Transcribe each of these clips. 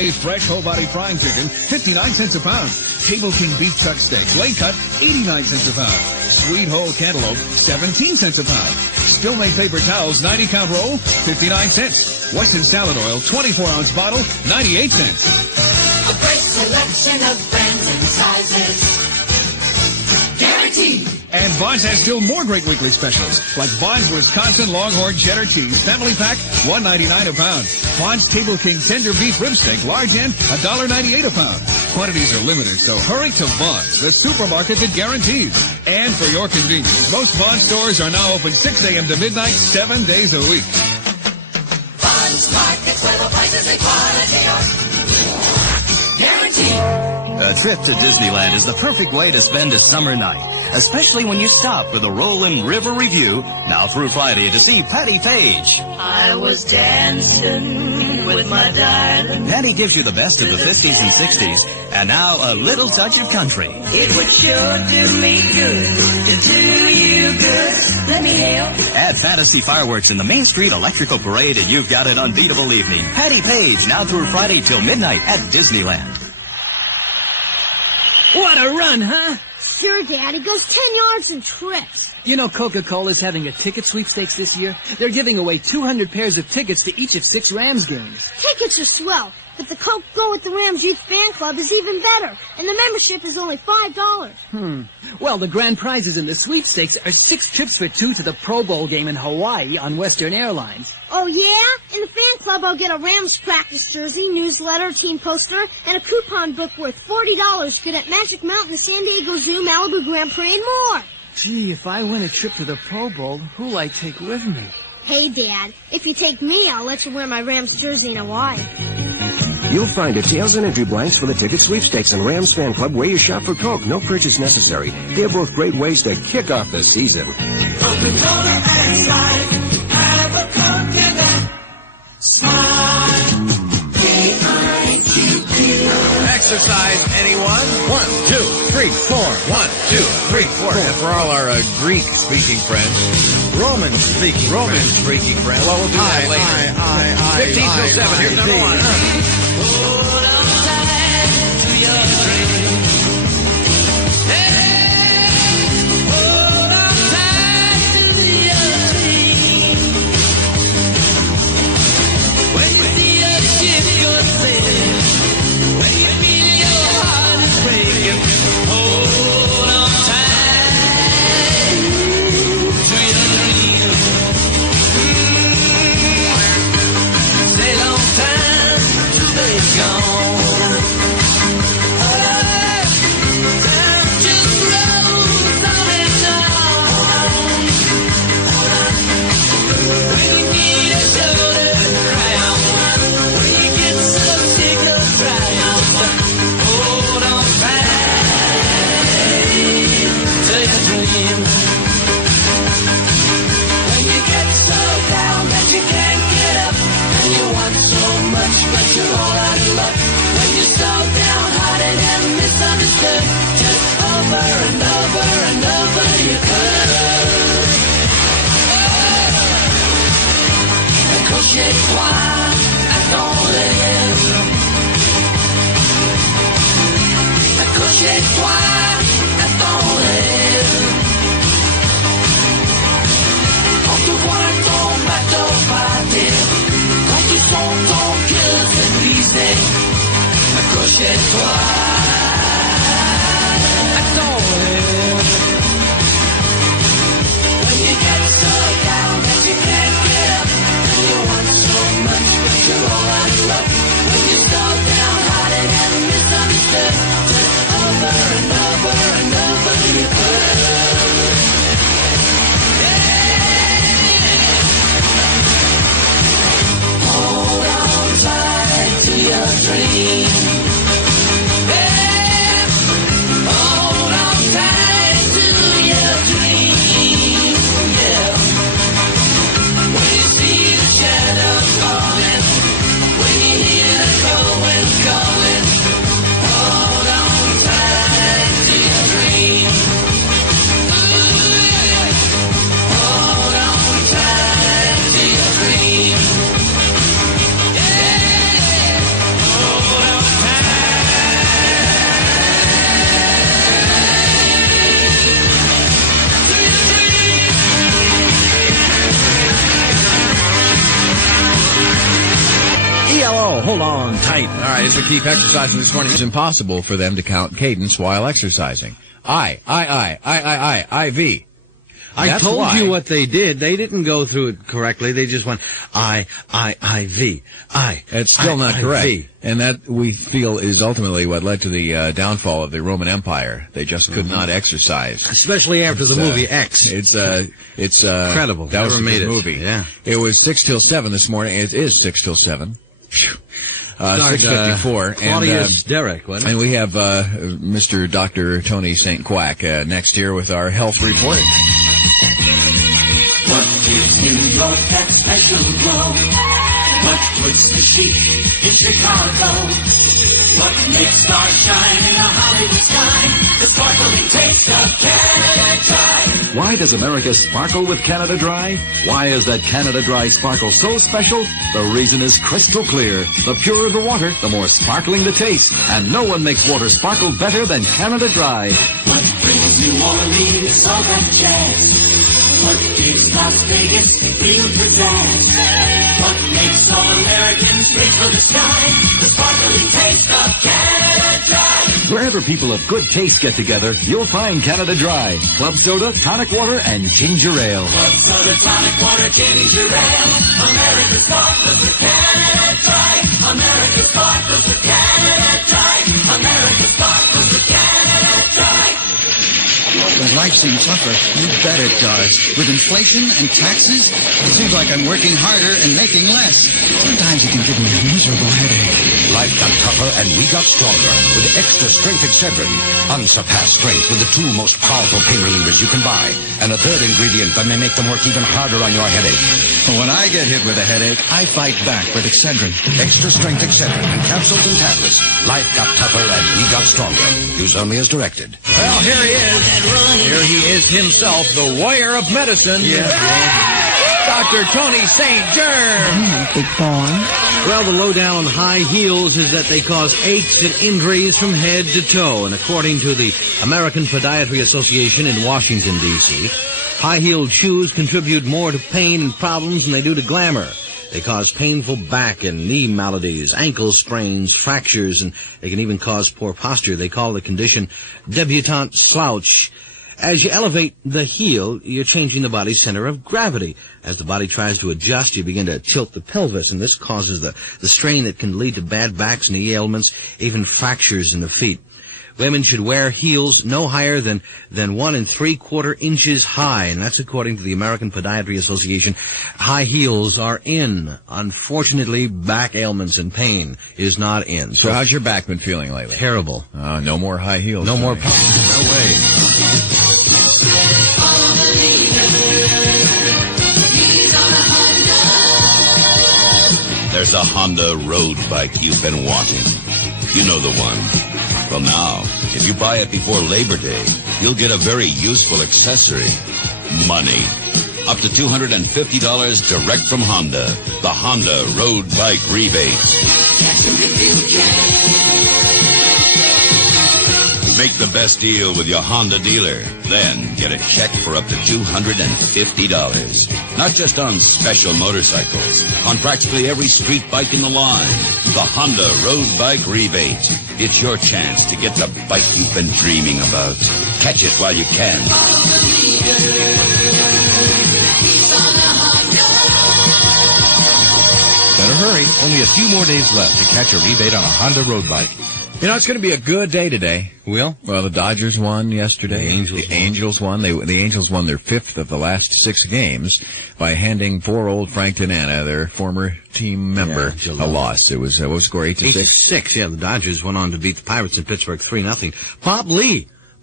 Gourmet fresh whole body frying chicken, 59 cents a pound. Table King beef chuck steaks, late cut, 89 cents a pound. Sweet whole cantaloupe, 17 cents a pound. Still made paper towels, 90 count roll, 59 cents. Weston salad oil, 24-ounce bottle, 98 cents. A great selection of brands and sizes. Guaranteed. And Vons has still more great weekly specials, like Vons Wisconsin Longhorn Cheddar Cheese Family Pack, $1.99 a pound. Vons Table King Tender Beef Rib Steak Large End, $1.98 a pound. Quantities are limited, so hurry to Vons, the supermarket that guarantees. And for your convenience, most Vons stores are now open 6 a.m. to midnight, 7 days a week. Vons Markets, where the prices and quality are guaranteed. A trip to Disneyland is the perfect way to spend a summer night, especially when you stop for the Rollin' River Review, now through Friday, to see Patty Page. I was dancing with my darling. Patty gives you the best of the 50s and 60s, and now a little touch of country. It would sure do me good to do you good. Let me help. Add fantasy fireworks in the Main Street Electrical Parade, and you've got an unbeatable evening. Patty Page, now through Friday till midnight at Disneyland. What a run, huh? Sure, Dad. It goes 10 yards and trips. You know Coca-Cola's having a ticket sweepstakes this year? They're giving away 200 pairs of tickets to each of 6 Rams games. Tickets are swell, but the Coke Go with the Rams Youth Fan Club is even better, and the membership is only $5. Well, the grand prizes in the sweepstakes are 6 trips for 2 to the Pro Bowl game in Hawaii on Western Airlines. Oh, yeah? In the fan club, I'll get a Rams practice jersey, newsletter, team poster, and a coupon book worth $40 good at Magic Mountain, the San Diego Zoo, Malibu Grand Prix, and more. Gee, if I win a trip to the Pro Bowl, who'll I take with me? Hey, Dad, if you take me, I'll let you wear my Rams jersey in Hawaii. You'll find details and entry blanks for the ticket sweepstakes and Rams Fan Club where you shop for Coke. No purchase necessary. They're both great ways to kick off the season. Coca-Cola and Sprite. Have a Coke and a smile. KIQQ. Exercise, anyone? 1, 2, 3, 4. 1, 2, 3, 4. And for all our Greek-speaking friends, Roman-speaking friends. Well, we'll do that later. 15 till 7. Here's number 1. Hold on tight to your dream. Hold on tight to your dream. When you see a ship go sailing, when you feel your heart is breaking, hold on tight to your dream. Say long time till they're gone. Time just rolls on and on. When you need a shoulder to cry on, when you get so sick of triumph, hold on tight to your dream. When you get so down that you can't get up, and you want so much but you're all out of luck. When you're so downhearted and misunderstood, just over and over and over you could. Accrochez-toi à ton rêve. Accrochez-toi à ton rêve. Quand tu vois ton bateau partir, quand tu sens ton cœur se briser, accrochez-toi à ton rêve. When you get so down that you can't get up, and you want so much but you're all out of luck. When you're so downhearted and misunderstood, just over and over and over you could. Hold on tight to your dream. Yeah. Hold on tight to your dream. Yeah. When you see the shadows falling, when you hear the cold winds calling, hold on tight to your dream. Hold on tight to your dream. Yeah. Hold Hold on tight. All right, as we keep exercising this morning, it's impossible for them to count cadence while exercising. I, V. I told you what they did. They didn't go through it correctly. They just went I, V. It's still not correct. And that, we feel, is ultimately what led to the downfall of the Roman Empire. They just could not exercise. Especially after the movie X. It's incredible. That was a made good it. movie. Yeah. It was 6 till 7 this morning. It is 6 till 7. 6:54. Claudius Derrick, wasn't it? And we have Mr. Dr. Tony St. Quack next year with our health report. What gives New York that special glow? What puts the sheep in Chicago? What makes stars shine in a Hollywood sky? The sparkling taste of Canada Dry. Why does America sparkle with Canada Dry? Why is that Canada Dry sparkle so special? The reason is crystal clear. The purer the water, the more sparkling the taste. And no one makes water sparkle better than Canada Dry. What brings New Orleans all that jazz? What gives Las Vegas feel to dance? What makes all Americans reach for the sky? The sparkling taste of Canada Dry. Wherever people of good taste get together, you'll find Canada Dry. Club soda, tonic water, and ginger ale. Club soda, tonic water, ginger ale. America sparkles with Canada Dry. America sparkles with Canada Dry. America sparkles with Canada Dry. Does life seem tougher? You bet it does. With inflation and taxes, it seems like I'm working harder and making less. Sometimes it can give me a miserable headache. Life got tougher and we got stronger with extra strength Excedrin. Unsurpassed strength with the 2 most powerful pain relievers you can buy. And a third ingredient that may make them work even harder on your headache. When I get hit with a headache, I fight back with Excedrin. Extra strength Excedrin in capsules and tablets. Life got tougher and we got stronger. Use only as directed. Well, here he is. Here he is himself, the warrior of medicine. Yeah. Dr. Tony St. Germ. Big Barn. Well, the lowdown on high heels is that they cause aches and injuries from head to toe. And according to the American Podiatry Association in Washington, D.C., high-heeled shoes contribute more to pain and problems than they do to glamour. They cause painful back and knee maladies, ankle sprains, fractures, and they can even cause poor posture. They call the condition debutante slouch. As you elevate the heel, you're changing the body's center of gravity. As the body tries to adjust, you begin to tilt the pelvis, and this causes the strain that can lead to bad backs, knee ailments, even fractures in the feet. Women should wear heels no higher than 1 3/4 inches high, and that's according to the American Podiatry Association. High heels are in. Unfortunately, back ailments and pain is not in. So how's your back been feeling lately? Terrible. No more high heels. No more. No way. There's a Honda road bike you've been wanting. You know the one. Well, now, if you buy it before Labor Day, you'll get a very useful accessory. Money. Up to $250 direct from Honda. The Honda Road Bike Rebate. Make the best deal with your Honda dealer. Then get a check for up to $250. Not just on special motorcycles. On practically every street bike in the line. The Honda Road Bike Rebate. It's your chance to get the bike you've been dreaming about. Catch it while you can. Better hurry. Only a few more days left to catch a rebate on a Honda road bike. You know, it's going to be a good day today. Well, the Dodgers won yesterday. The Angels won. The Angels won their 5th of the last 6 games by handing poor old Frank Tanana, their former team member, a loss. It was score 8-6. 8-6. Yeah, the Dodgers went on to beat the Pirates in Pittsburgh 3-0.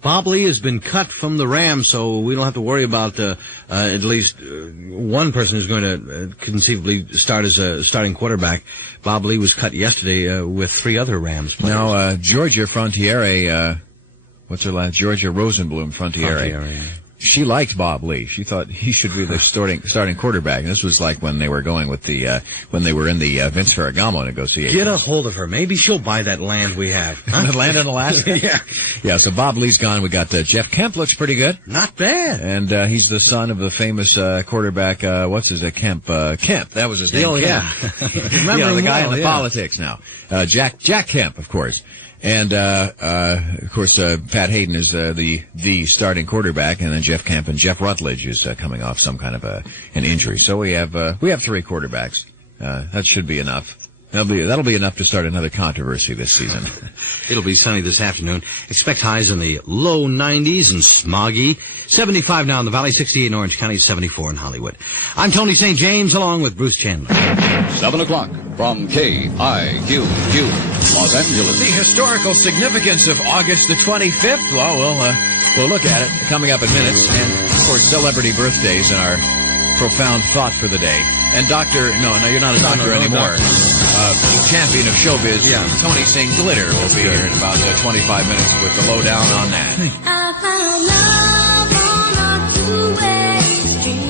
Bob Lee has been cut from the Rams, so we don't have to worry about at least one person who's going to conceivably start as a starting quarterback. Bob Lee was cut yesterday with 3 other Rams players. Now, Georgia Frontiere, what's her last? Georgia Rosenblum Frontiere. she liked Bob Lee. She thought he should be the starting quarterback. And this was like when they were going with the when they were in the Vince Ferragamo negotiations. Get a hold of her. Maybe she'll buy that land we have. Huh? Land in Alaska? Yeah, so Bob Lee's gone. We got Jeff Kemp, looks pretty good. Not bad. And he's the son of the famous quarterback, what's his name? Kemp. That was his name. Oh, yeah. Remember the guy in the politics now. Jack Kemp, of course. And, of course, Pat Hayden is the starting quarterback, and then Jeff Kemp, and Jeff Rutledge is coming off some kind of an injury. So we have 3 quarterbacks. That should be enough. That'll be enough to start another controversy this season. It'll be sunny this afternoon. Expect highs in the low 90s and smoggy. 75 now in the Valley, 68 in Orange County, 74 in Hollywood. I'm Tony St. James, along with Bruce Chandler. 7 o'clock from KIQQ, Los Angeles. The historical significance of August the 25th. Well, we'll look at it coming up in minutes. And, of course, celebrity birthdays and our profound thought for the day. And no, you're not a doctor anymore. Champion of showbiz, Tony St. Glitter will be here in about 25 minutes with the lowdown on that. I found love on a two-way street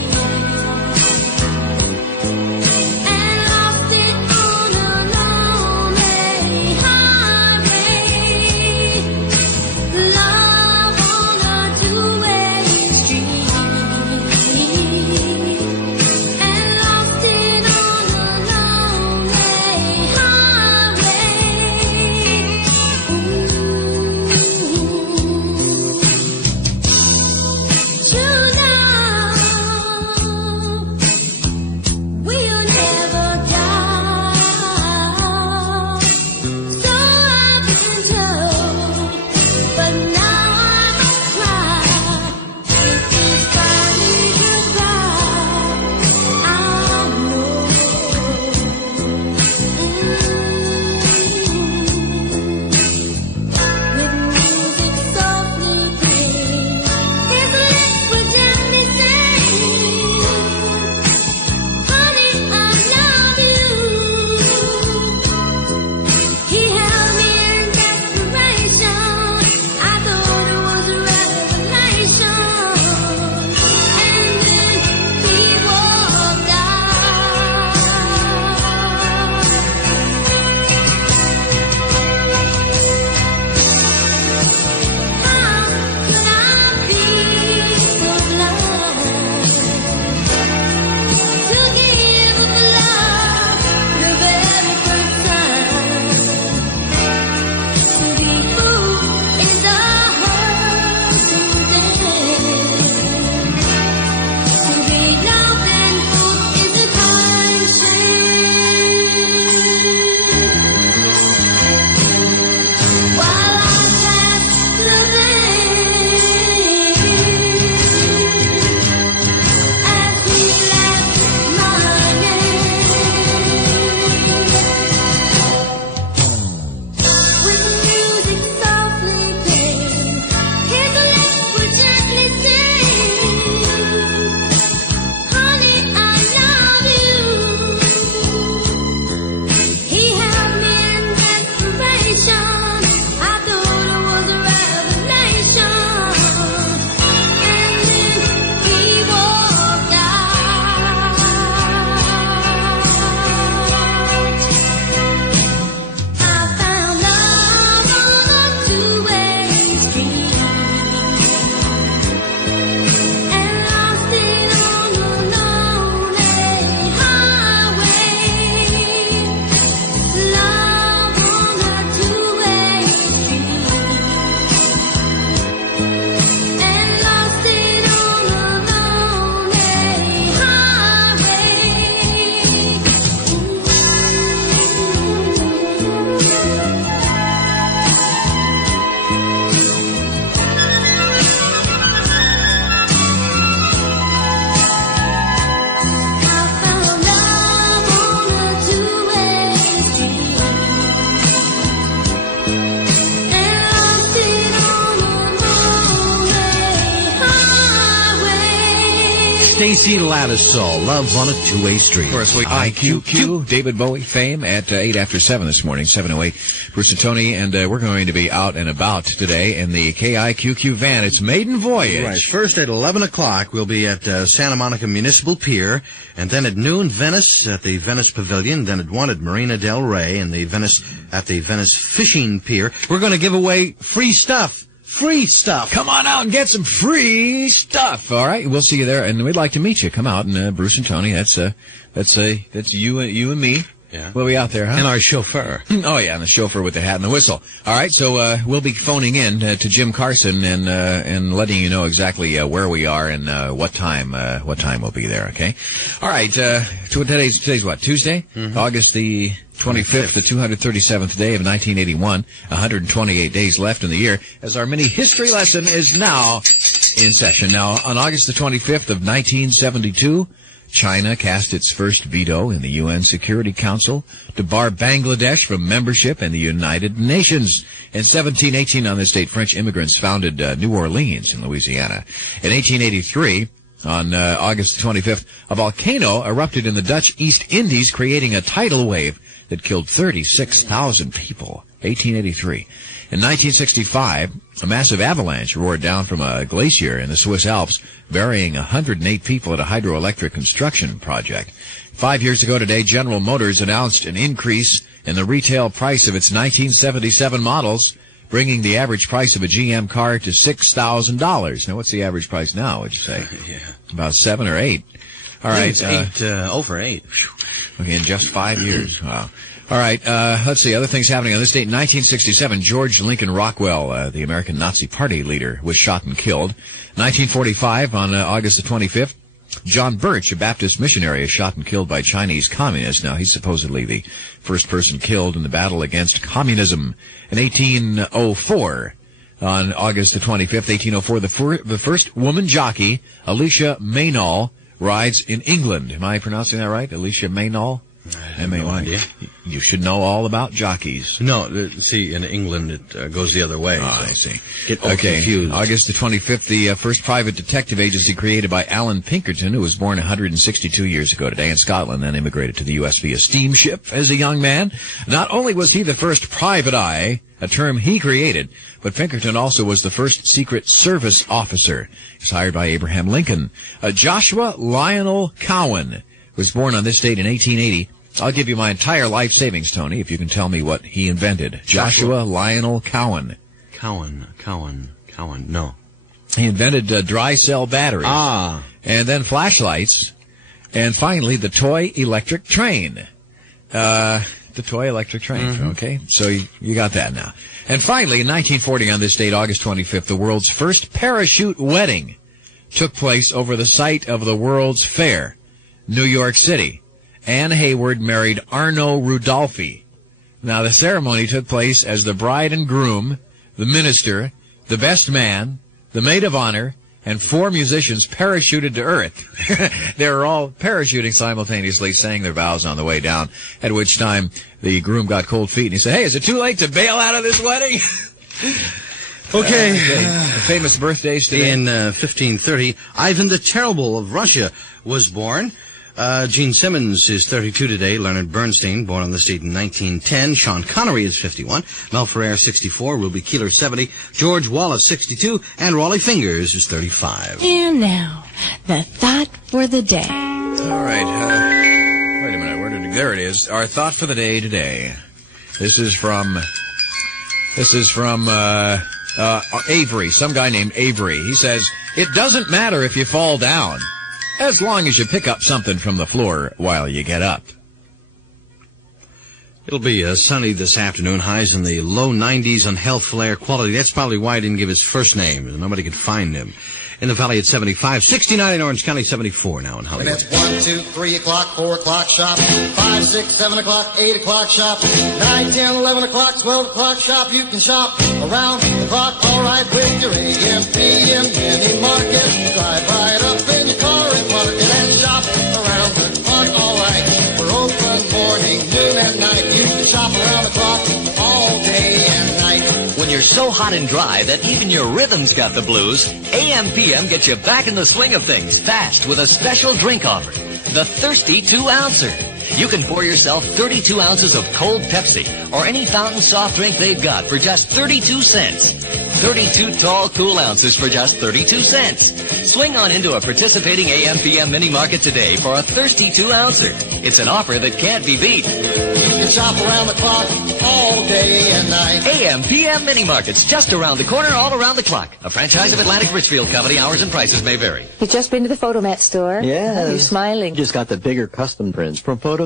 and lost it on a lonely highway. Love on a two-way street and lost it on a lonely highway. Ooh. Stacy Lattisaw, Love on a Two-Way Street. Of course, KIQQ, David Bowie fame at 8 after 7 this morning, 7:08. Bruce and Tony, and we're going to be out and about today in the KIQQ van. It's maiden voyage. Right. First at 11 o'clock, we'll be at Santa Monica Municipal Pier, and then at noon, Venice at the Venice Pavilion, then at 1 at Marina del Rey and at the Venice Fishing Pier. We're going to give away free stuff. Free stuff. Come on out and get some free stuff. All right, we'll see you there, and we'd like to meet you. Come out, and Bruce and Tony. That's you and me. Yeah. We'll be out there, huh? And our chauffeur. Oh yeah, and the chauffeur with the hat and the whistle. All right, so we'll be phoning in to Jim Carson and letting you know exactly where we are and what time we'll be there. Okay. All right. Today's what? Tuesday, August the 25th, the 237th day of 1981. 128 days left in the year as our mini history lesson is now in session. Now, on August the 25th of 1972, China cast its first veto in the UN Security Council to bar Bangladesh from membership in the United Nations. In 1718, on this date, French immigrants founded New Orleans in Louisiana. In 1883, on August 25th, a volcano erupted in the Dutch East Indies, creating a tidal wave that killed 36,000 people. 1883. In 1965, a massive avalanche roared down from a glacier in the Swiss Alps, burying 108 people at a hydroelectric construction project. 5 years ago today, General Motors announced an increase in the retail price of its 1977 models, bringing the average price of a GM car to $6,000. Now, what's the average price now, would you say? Yeah. About 7 or 8. All right. Over 8. Okay, in just 5 years. Wow. All right, let's see. Other things happening on this date. In 1967, George Lincoln Rockwell, the American Nazi Party leader, was shot and killed. 1945, on August the 25th, John Birch, a Baptist missionary, is shot and killed by Chinese communists. Now, he's supposedly the first person killed in the battle against communism. In 1804, on August the 25th, 1804, the first woman jockey, Alicia Meynell, rides in England. Am I pronouncing that right? Alicia Meynell? I have no idea. You should know all about jockeys. No, see, in England it goes the other way. Oh, I see. Get all confused. August the 25th, the first private detective agency created by Alan Pinkerton, who was born 162 years ago today in Scotland, then immigrated to the U.S. via steamship as a young man. Not only was he the first private eye, a term he created, but Pinkerton also was the first Secret Service officer. He was hired by Abraham Lincoln. Joshua Lionel Cowan was born on this date in 1880. I'll give you my entire life savings, Tony, if you can tell me what he invented. Joshua Lionel Cowan. Cowan, no. He invented dry cell batteries. Ah. And then flashlights. And finally, the toy electric train. The toy electric train, okay? So you got that now. And finally, in 1940, on this date, August 25th, the world's first parachute wedding took place over the site of the World's Fair, New York City. Anne Hayward married Arno Rudolphi. Now, the ceremony took place as the bride and groom, the minister, the best man, the maid of honor, and 4 musicians parachuted to earth. They were all parachuting simultaneously, saying their vows on the way down, at which time the groom got cold feet, and he said, "Hey, is it too late to bail out of this wedding?" Okay. Famous birthdays today. In 1530, Ivan the Terrible of Russia was born. Gene Simmons is 32 today. Leonard Bernstein, born on this date in 1910. Sean Connery is 51. Mel Ferrer, 64. Ruby Keeler, 70. George Wallace, 62. And Raleigh Fingers is 35. And now, the thought for the day. All right. Wait a minute. Where did it? There it is. Our thought for the day today. This is from Avery, some guy named Avery. He says, "It doesn't matter if you fall down, as long as you pick up something from the floor while you get up." It'll be sunny this afternoon. Highs in the low 90s on healthful air quality. That's probably why he didn't give his first name. Nobody could find him. In the valley at 75. 69 in Orange County, 74 now in Hollywood. And it's 1, 2, 3 o'clock, 4 o'clock shop, 5, 6, 7 o'clock, 8 o'clock shop, 9, 10, 11 o'clock, 12 o'clock shop. You can shop around the clock, all right, with your AM, PM, mini market. Drive right up in your car and park it and shop around the clock, all right. We're open morning, noon and night. You can shop around the clock all day and night. With when you're so hot and dry that even your rhythm's got the blues, AM/PM gets you back in the swing of things fast with a special drink offer. The Thirsty 2-ouncer. You can pour yourself 32 ounces of cold Pepsi or any fountain soft drink they've got for just 32 cents. 32 tall, cool ounces for just 32 cents. Swing on into a participating AM/PM mini market today for a Thirsty 2-ouncer. It's an offer that can't be beat. You can shop around the clock all day and night. AM/PM mini markets just around the corner, all around the clock. A franchise of Atlantic Richfield Company. Hours and prices may vary. You've just been to the Photomat store? Yeah. Oh, you're smiling. Just got the bigger custom prints from Photomat.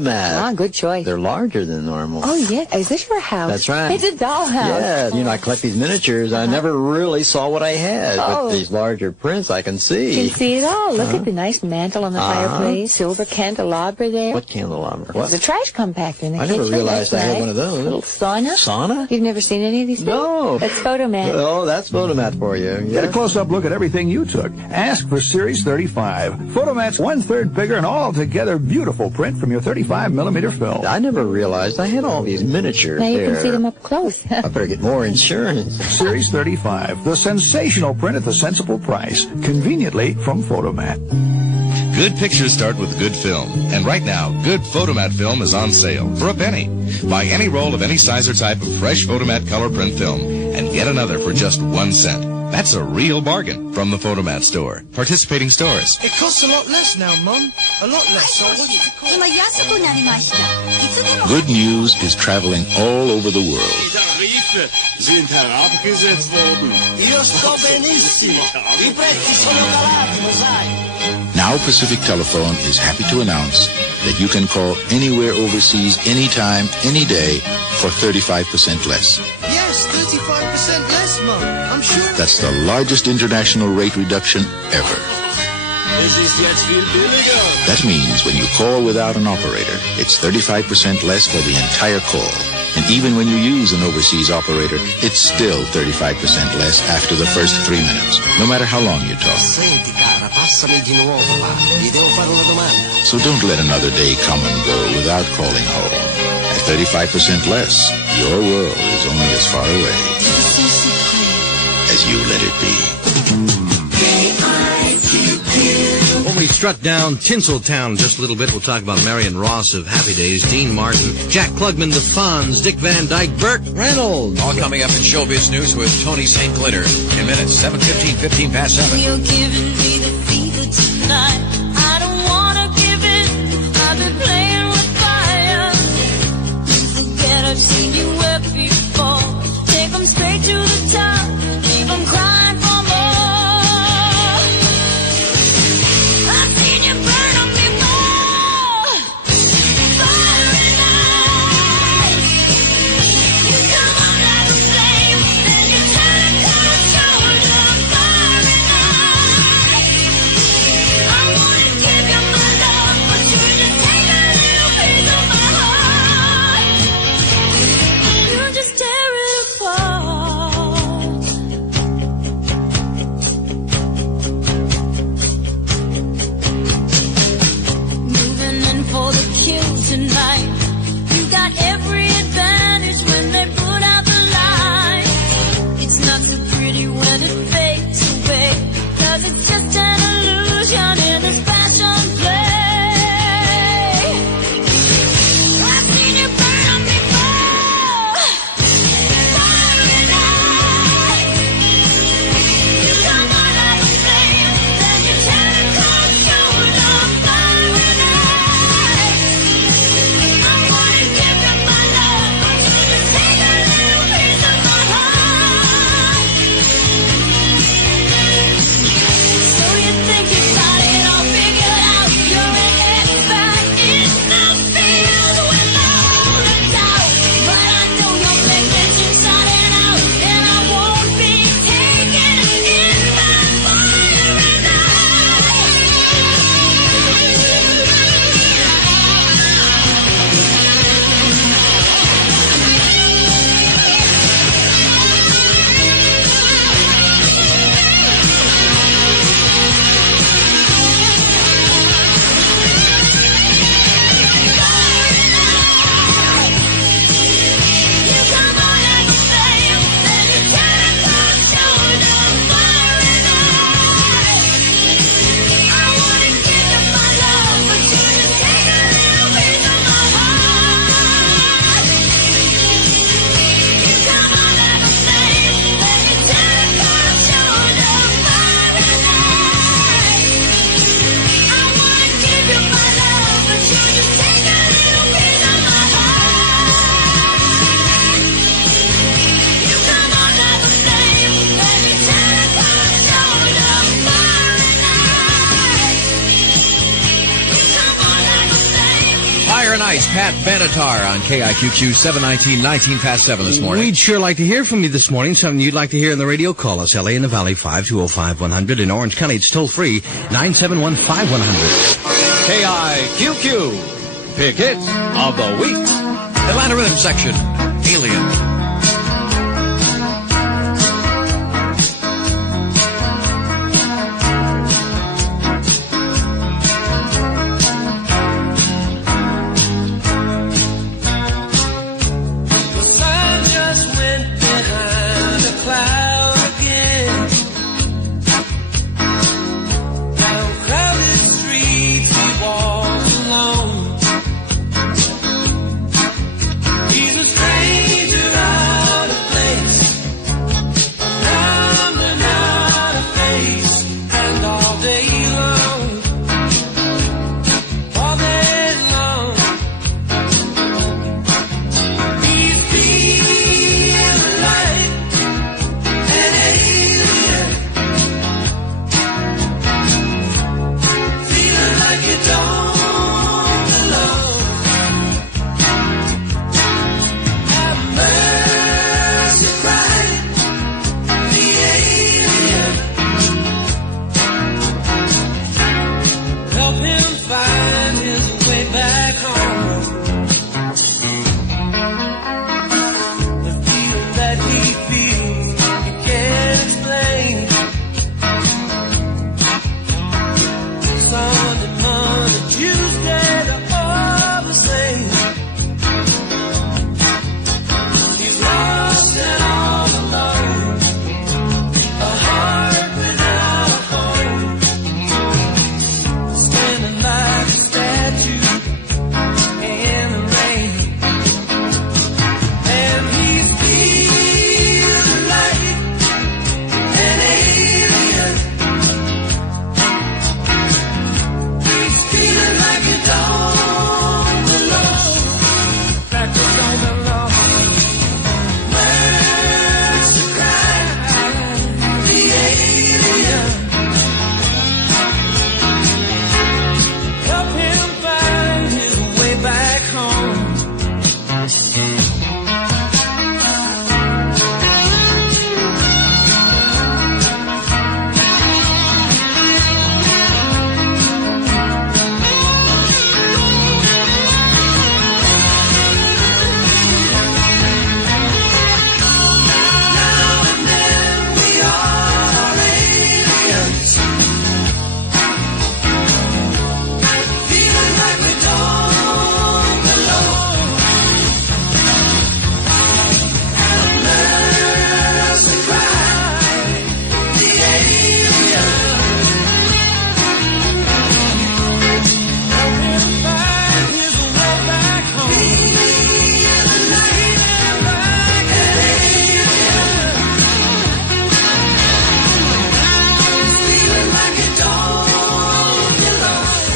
Ah, good choice. They're larger than normal. Oh, yeah. Is this your house? That's right. It's a dollhouse. Yeah, you know, I collect these miniatures. I never really saw what I had. Oh. With these larger prints, I can see. You can see it all. Look at the nice mantle on the fireplace, silver candelabra there. What candelabra? What? There's a trash compactor in the I kitchen. never realized I That's had nice. one of those. Little sauna? Sauna? You've never seen any of these things? No. That's Photomat. Oh, that's Photomat for you. Get a close-up look at everything you took. Ask for Series 35. Photomat's 1/3 bigger and altogether beautiful print from your 35mm film. I never realized I had all these miniatures Now you there. can see them up close. I better get more insurance. Series 35, the sensational print at the sensible price, conveniently from Photomat. Good pictures start with good film. And right now, good Photomat film is on sale for a penny. Buy any roll of any size or type of fresh Photomat color print film and get another for just 1 cent. That's a real bargain from the Photomat store. Participating stores. It costs a lot less now, Mum. A lot less. So what? Good news is traveling all over the world. Tarife sind herabgesetzt worden. Io sto benissimo. I prezzi sono calati, lo sai. Now Pacific Telephone is happy to announce that you can call anywhere overseas, anytime, any day for 35% less. Yes, 35% less, Mum. I'm sure. That's the largest international rate reduction ever. Es ist jetzt viel billiger. That means when you call without an operator, it's 35% less for the entire call. And even when you use an overseas operator, it's still 35% less after the first 3 minutes, no matter how long you talk. Senti, cara, passami di nuovo, va. Gli devo fare una domanda. So don't let another day come and go without calling home. At 35% less, your world is only as far away as you let it be. When we strut down Tinseltown just a little bit, we'll talk about Marion Ross of Happy Days, Dean Martin, Jack Klugman, The Fonz, Dick Van Dyke, Burt Reynolds. All coming up in Showbiz News with Tony St. Glitter. In minutes, 7:15, 15 past 7. You're giving me the fever tonight. I don't wanna give in. I've been playing with fire. Forget I've seen you work before. Take them straight to the top. Leave them crying for more. I've seen you burn them before. Fiery nights. You come on like a flame. Then you turn cold shoulder. Fiery nights. I wanna give you my love, but you just take a little piece of my heart. You just take Tonight's Pat Benatar on KIQQ 719, 19 past 7 this morning. We'd sure like to hear from you this morning. Something you'd like to hear on the radio, call us. LA in the Valley, 520-5100. In Orange County, it's toll-free, 971-5100. KIQQ, Pick It of the Week. Atlanta Rhythm Section, Alien.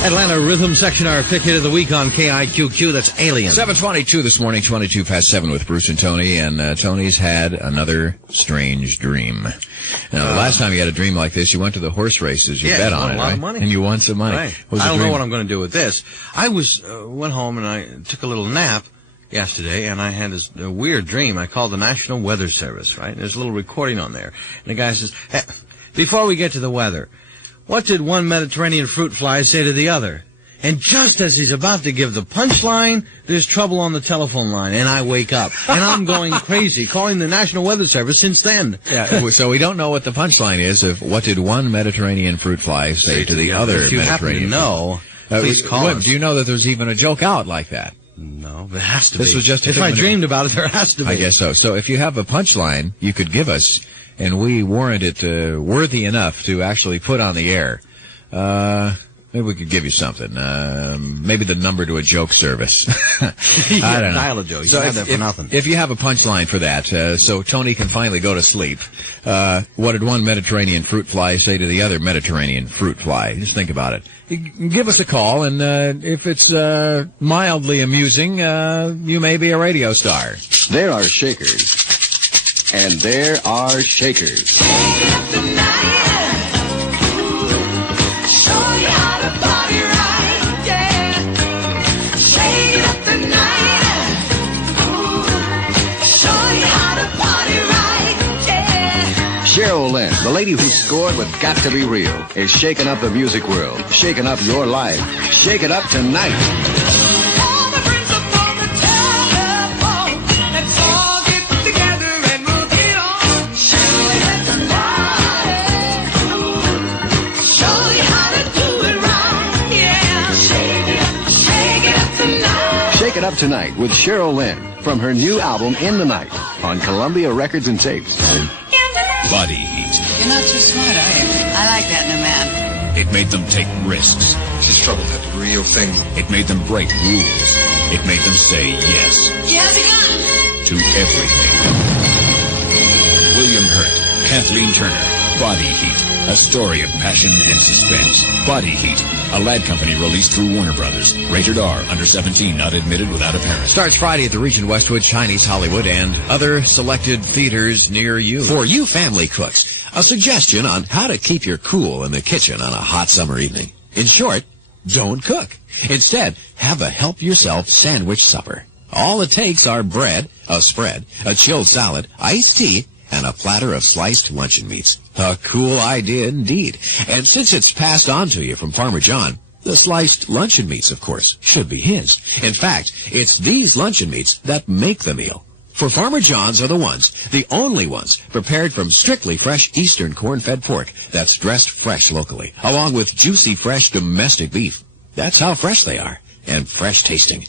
Atlanta Rhythm Section, our pick hit of the week on KIQQ. That's Alien. 7:22 this morning, 22 past 7 with Bruce and Tony, and Tony's had another strange dream. Now, the last time you had a dream like this, you went to the horse races. You bet on it, a lot right? of money. And you won some money. Right. What was I the don't know dream? what I'm going to do with this. I went home and I took a little nap yesterday, and I had this weird dream. I called the National Weather Service, right? There's a little recording on there. And the guy says, hey, before we get to the weather, what did one Mediterranean fruit fly say to the other? And just as he's about to give the punchline, there's trouble on the telephone line, and I wake up. And I'm going crazy, calling the National Weather Service since then. Yeah, so we don't know what the punchline is of what did one Mediterranean fruit fly say to the other If you Mediterranean happen to know, please call Wim, us. do you know that there's even a joke out like that? No, there has to This be. was just a if I figment of- dreamed about it, there has to be. I guess so. So if you have a punchline, you could give us, and we warrant it worthy enough to actually put on the air. Maybe we could give you something. Maybe the number to a joke service. I don't know. Dial a joke. You So have that for nothing. If you have a punchline for that, so Tony can finally go to sleep, what did one Mediterranean fruit fly say to the other Mediterranean fruit fly? Just think about it. You can give us a call, and if it's mildly amusing, you may be a radio star. There are shakers, and there are shakers. Show you how to party right, yeah. Shake it up Cheryl Lynn, the lady who scored with Got to Be Real, is shaking up the music world, shaking up your life. Shake it up tonight. Shake It Up Tonight with Cheryl Lynn from her new album In the Night on Columbia Records and Tapes. Body Heat. You're not too smart, are you? I like that new man. It made them take risks. She's trouble, that real thing. It made them break rules. It made them say yes You have the gun. to everything. William Hurt, Kathleen Turner, Body Heat. A story of passion and suspense. Body Heat. A Lad Company released through Warner Brothers. Rated R. Under 17. Not admitted without a parent. Starts Friday at the Regent Westwood, Chinese Hollywood, and other selected theaters near you. For you family cooks, a suggestion on how to keep your cool in the kitchen on a hot summer evening. In short, don't cook. Instead, have a help-yourself sandwich supper. All it takes are bread, a spread, a chilled salad, iced tea, and a platter of sliced luncheon meats. A cool idea indeed. And since it's passed on to you from Farmer John, the sliced luncheon meats, of course, should be his. In fact, it's these luncheon meats that make the meal. For Farmer John's are the ones, the only ones, prepared from strictly fresh eastern corn-fed pork that's dressed fresh locally, along with juicy fresh domestic beef. That's how fresh they are. And fresh tasting.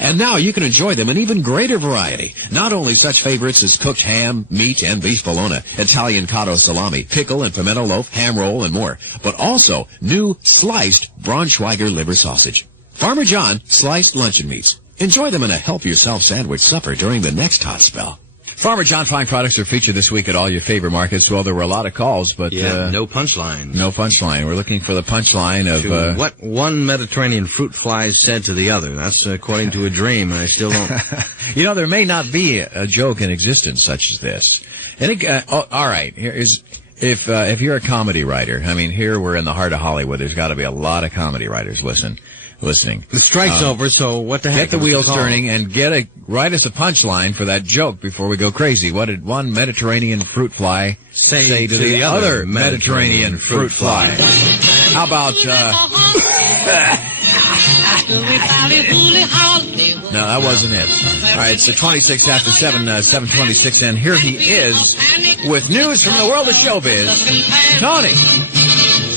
And now you can enjoy them in even greater variety. Not only such favorites as cooked ham, meat, and beef bologna, Italian cotto salami, pickle and pimento loaf, ham roll, and more, but also new sliced Braunschweiger liver sausage. Farmer John sliced luncheon meats. Enjoy them in a help-yourself sandwich supper during the next hot spell. Farmer John fine products are featured this week at all your favorite markets. Well, there were a lot of calls, but no punchline. No punchline. We're looking for the punchline of what one Mediterranean fruit fly said to the other. That's according to a dream, and I still don't. You know, there may not be a joke in existence such as this. And all right, here is if you're a comedy writer. I mean, here we're in the heart of Hollywood. There's got to be a lot of comedy writers listening. The strike's over, so what the heck? Get the wheels turning and write us a punchline for that joke before we go crazy. What did one Mediterranean fruit fly say to the other Mediterranean fruit fly? How about, no, that wasn't it. All right, it's the 26 after 7, 7:26, and here he is with news from the world of showbiz. Tony.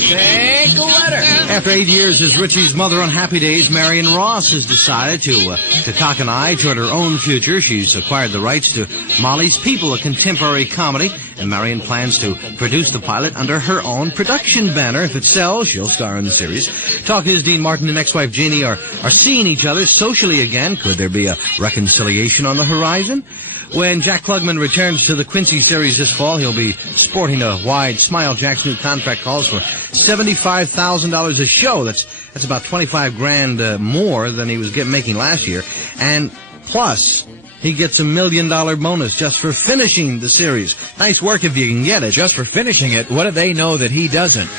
Take a letter. After 8 years as Richie's mother on Happy Days, Marion Ross has decided to cock an eye toward her own future. She's acquired the rights to Molly's People, a contemporary comedy, and Marion plans to produce the pilot under her own production banner. If it sells, she'll star in the series. Talk is Dean Martin and ex-wife Jeannie are seeing each other socially again. Could there be a reconciliation on the horizon? When Jack Klugman returns to the Quincy series this fall, he'll be sporting a wide smile. Jack's new contract calls for $75,000 a show. That's about $25,000 more than he was making last year. And plus, he gets $1 million bonus just for finishing the series. Nice work if you can get it. Just for finishing it? What do they know that he doesn't?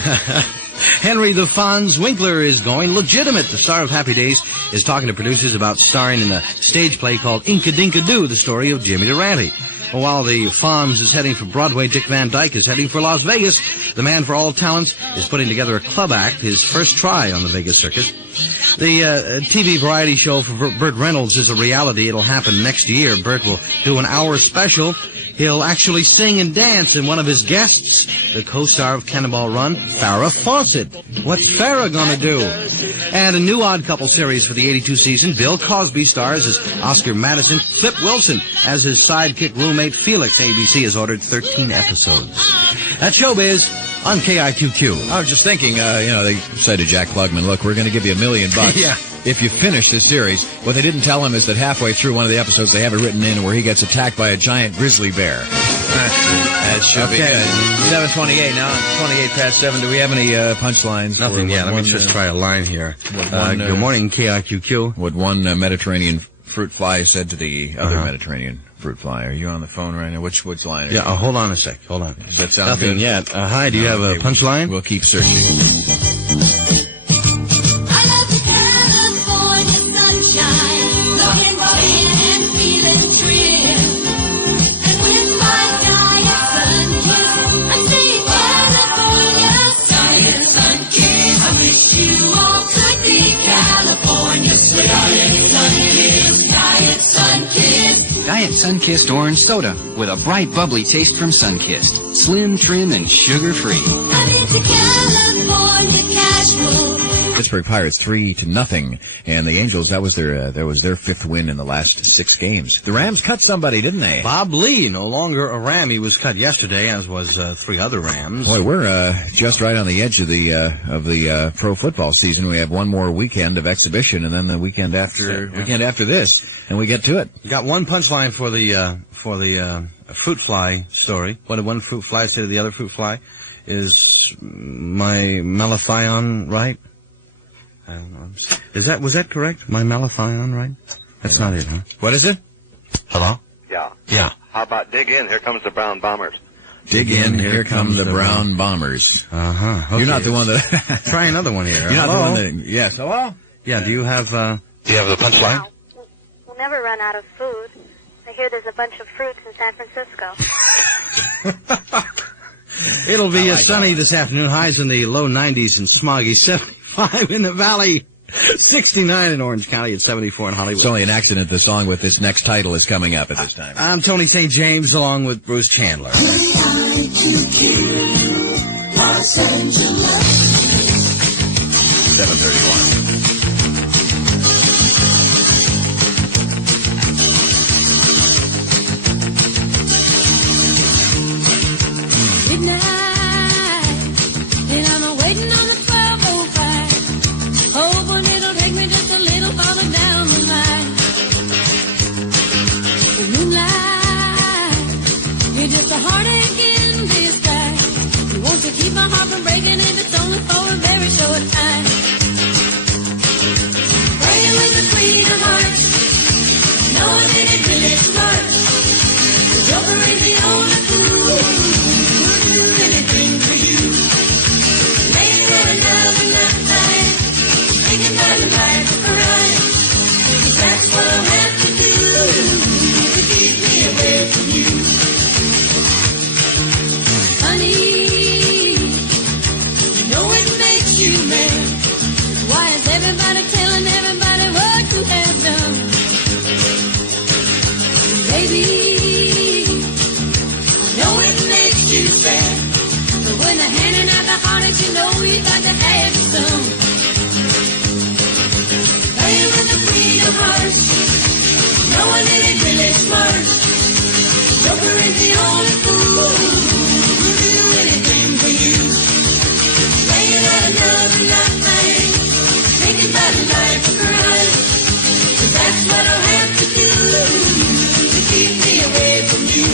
Henry the Fonz Winkler is going legitimate. The star of Happy Days is talking to producers about starring in a stage play called Inka Dinka Doo, the story of Jimmy Durante. While the Fonz is heading for Broadway, Dick Van Dyke is heading for Las Vegas. The man for all talents is putting together a club act, his first try on the Vegas circus. The TV variety show for Burt Reynolds is a reality. It'll happen next year. Burt will do an hour special. He'll actually sing and dance, and one of his guests, the co-star of Cannonball Run, Farrah Fawcett. What's Farrah gonna do? And a new Odd Couple series for the 82 season. Bill Cosby stars as Oscar Madison. Flip Wilson as his sidekick roommate Felix. ABC has ordered 13 episodes. That's Showbiz on KIQQ. I was just thinking, they said to Jack Klugman, look, we're going to give you $1 million yeah. if you finish this series. What they didn't tell him is that halfway through one of the episodes, they have it written in where he gets attacked by a giant grizzly bear. That should be good. 7:28 now. 28 past 7. Do we have any punchlines? Nothing yet. Let me just try a line here. Good morning, KIQQ. What one Mediterranean fruit fly said to the other Mediterranean fruit fly. Are you on the phone right now? Which line are you? Yeah, hold on a sec. Hold on. Does that sound Nothing good? yet. Hi, do you have a punchline? We'll keep searching. Giant Sunkissed Orange Soda with a bright, bubbly taste from Sunkissed. Slim, trim, and sugar-free. Pittsburgh Pirates 3-0, and the Angels, that was their fifth win in the last 6 games. The Rams cut somebody, didn't they? Bob Lee, no longer a Ram. He was cut yesterday, as was 3 other Rams. Boy, we're just right on the edge of the pro football season. We have one more weekend of exhibition, and then the weekend after this, and we get to it. You got one punchline for the fruit fly story. What did one fruit fly say to the other fruit fly? Is my malathion right? Was that correct? My malathion, right? That's not it, huh? What is it? Hello? Yeah. Yeah. How about dig in? Here comes the brown bombers. Dig in. Here come the brown bombers. Uh-huh. Okay. You're not the one that... Try another one here. You're not the one that... Yes. Hello? Yeah, do you have the punchline? We'll never run out of food. I hear there's a bunch of fruits in San Francisco. It'll be sunny this afternoon. Highs in the low 90s and smoggy. 75 in the valley. 69 in Orange County at 74 in Hollywood. It's only an accident the song with this next title is coming up at this time. I'm Tony St. James along with Bruce Chandler. KIQQ, Los Angeles. 7:31. Midnight, and I'm waiting on the 12:05, hoping it'll take me just a little farther down the line. The moonlight, you're just a heartache in disguise. You want to keep my heart from breaking if it's only for a very short time. Playing with the queen of hearts, knowing that it really starts. The joker is the only fool. Anything for you. Laying on another night, thinking about the life of crime. 'Cause that's what I'll have to do to keep me away from you. Honey, you know it makes you mad. Why is everybody telling everybody what you have done? Baby, I know it makes you sad. But when they're handing out the heartache, you know you got to have some. Playing with the queen of hearts, knowing that it's really smart. Joker is the only fool who'll do anything for you. Laying out another night, thinking about a life of crime. 'Cause that's what I'll have to do to keep me away from you.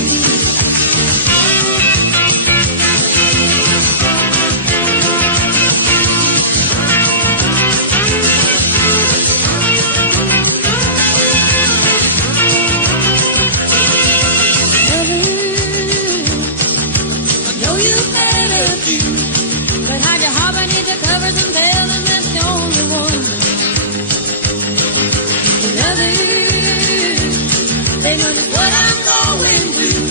They know just what I'm going through.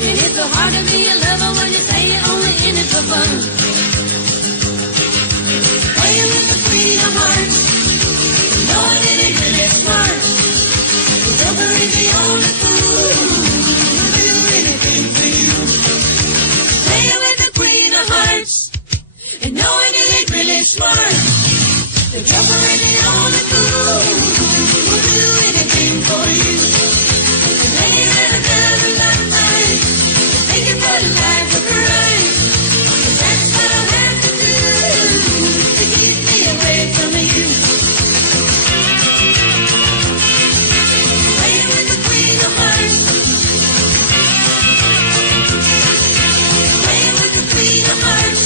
And it's so hard to be a lover when you say you're only in it for fun. Playing with the queen of hearts, knowing that it's really smart. The joker is the only fool who'll do anything for you. Playing with the queen of hearts, and knowing that it's really smart. The joker is the only fool who'll do anything for you. Hanging out another night, thinking for the life of crime. 'Cause that's what I'll have to do to keep me away from you. Playing with the queen of hearts, playing with the queen of hearts,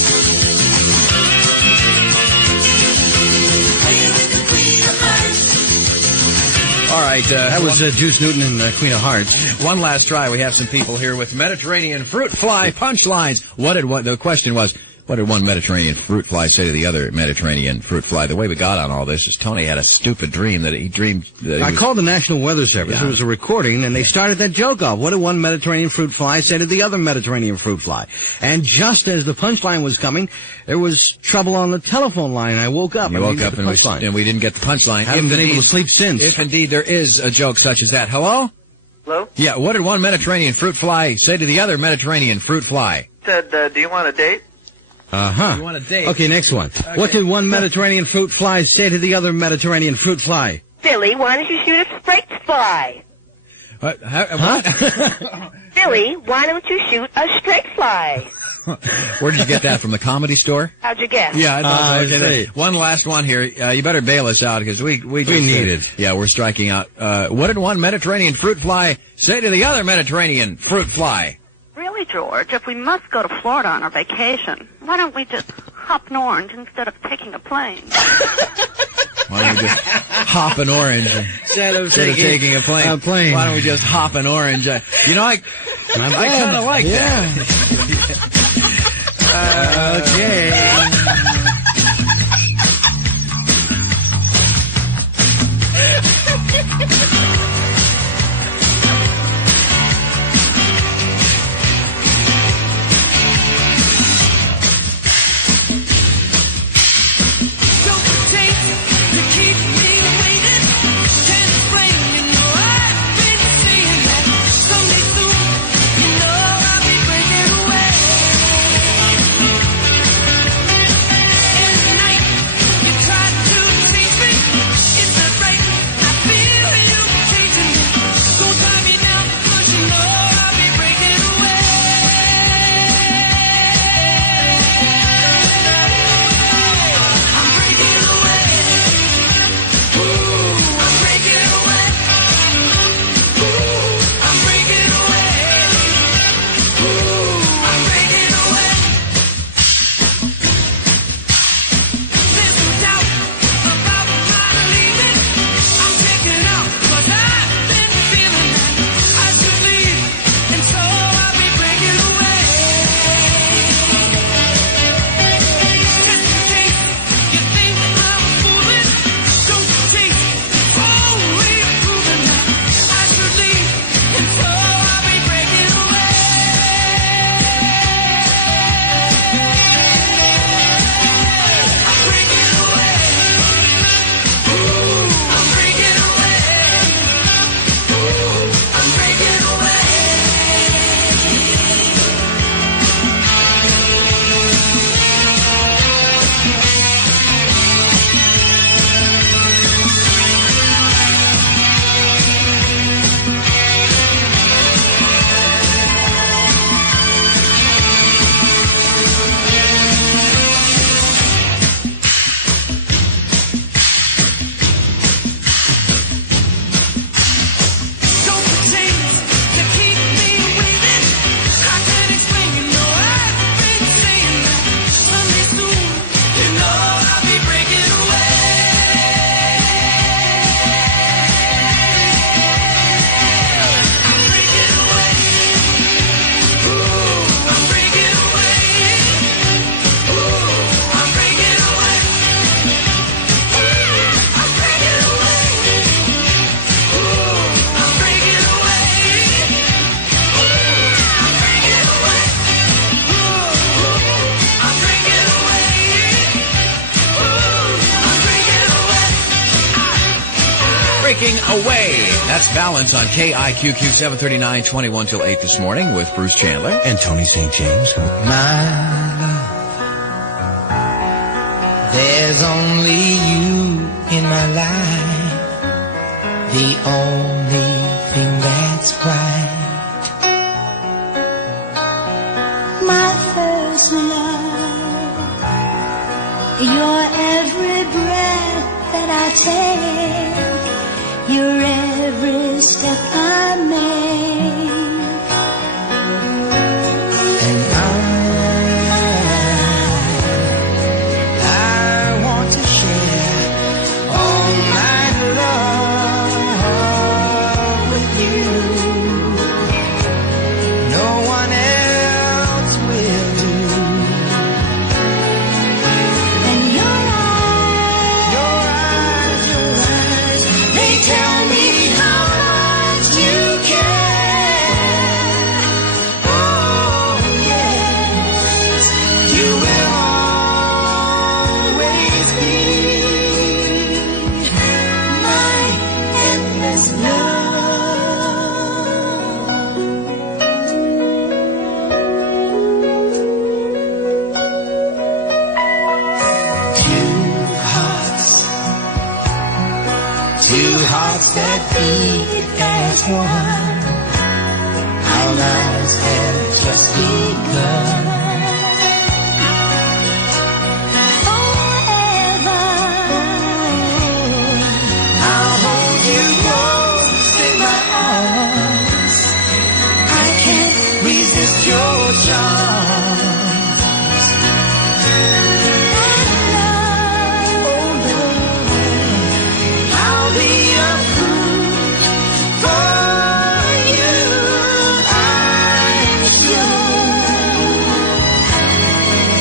playing with the queen of hearts. All right. That was Juice Newton and Queen of Hearts. One last try. We have some people here with Mediterranean fruit fly punchlines. The question was, what did one Mediterranean fruit fly say to the other Mediterranean fruit fly? The way we got on all this is Tony had a stupid dream that he dreamed that I called the National Weather Service. Yeah. It was a recording, and they started that joke off. What did one Mediterranean fruit fly say to the other Mediterranean fruit fly? And just as the punchline was coming, there was trouble on the telephone line. I woke up. You woke up and we didn't get the punchline. Haven't been able to sleep since. If indeed there is a joke such as that. Hello? Hello? Yeah, what did one Mediterranean fruit fly say to the other Mediterranean fruit fly? Said, do you want a date? Uh-huh. You want a date? Okay, next one. Okay. What did one Mediterranean fruit fly say to the other Mediterranean fruit fly? Billy, why don't you shoot a straight fly? What? Billy, why don't you shoot a straight fly? Where did you get that, from the Comedy Store? How'd you guess? Yeah, I okay. see. One last one here. You better bail us out because we need it. Yeah, we're striking out. What did one Mediterranean fruit fly say to the other Mediterranean fruit fly? Really, George, if we must go to Florida on our vacation, why don't we just hop an orange instead of taking a plane? Why don't we just hop an orange instead of taking a plane? Why don't we just hop an orange? I kind of like that. Okay. Breaking Away. That's Balance on KIQQ 739, 21 till 8 this morning with Bruce Chandler. And Tony St. James. My love, there's only you in my life, the only thing that's right. My first love, your every breath that I take, your every step I make. And I want to share all night long with you. No one else will do. And your eyes, they tell me how happy as one. Our lives have just begun. Forever, I'll hold you close in my arms. I can't resist your charms. I'll be a fool for you, I'm sure.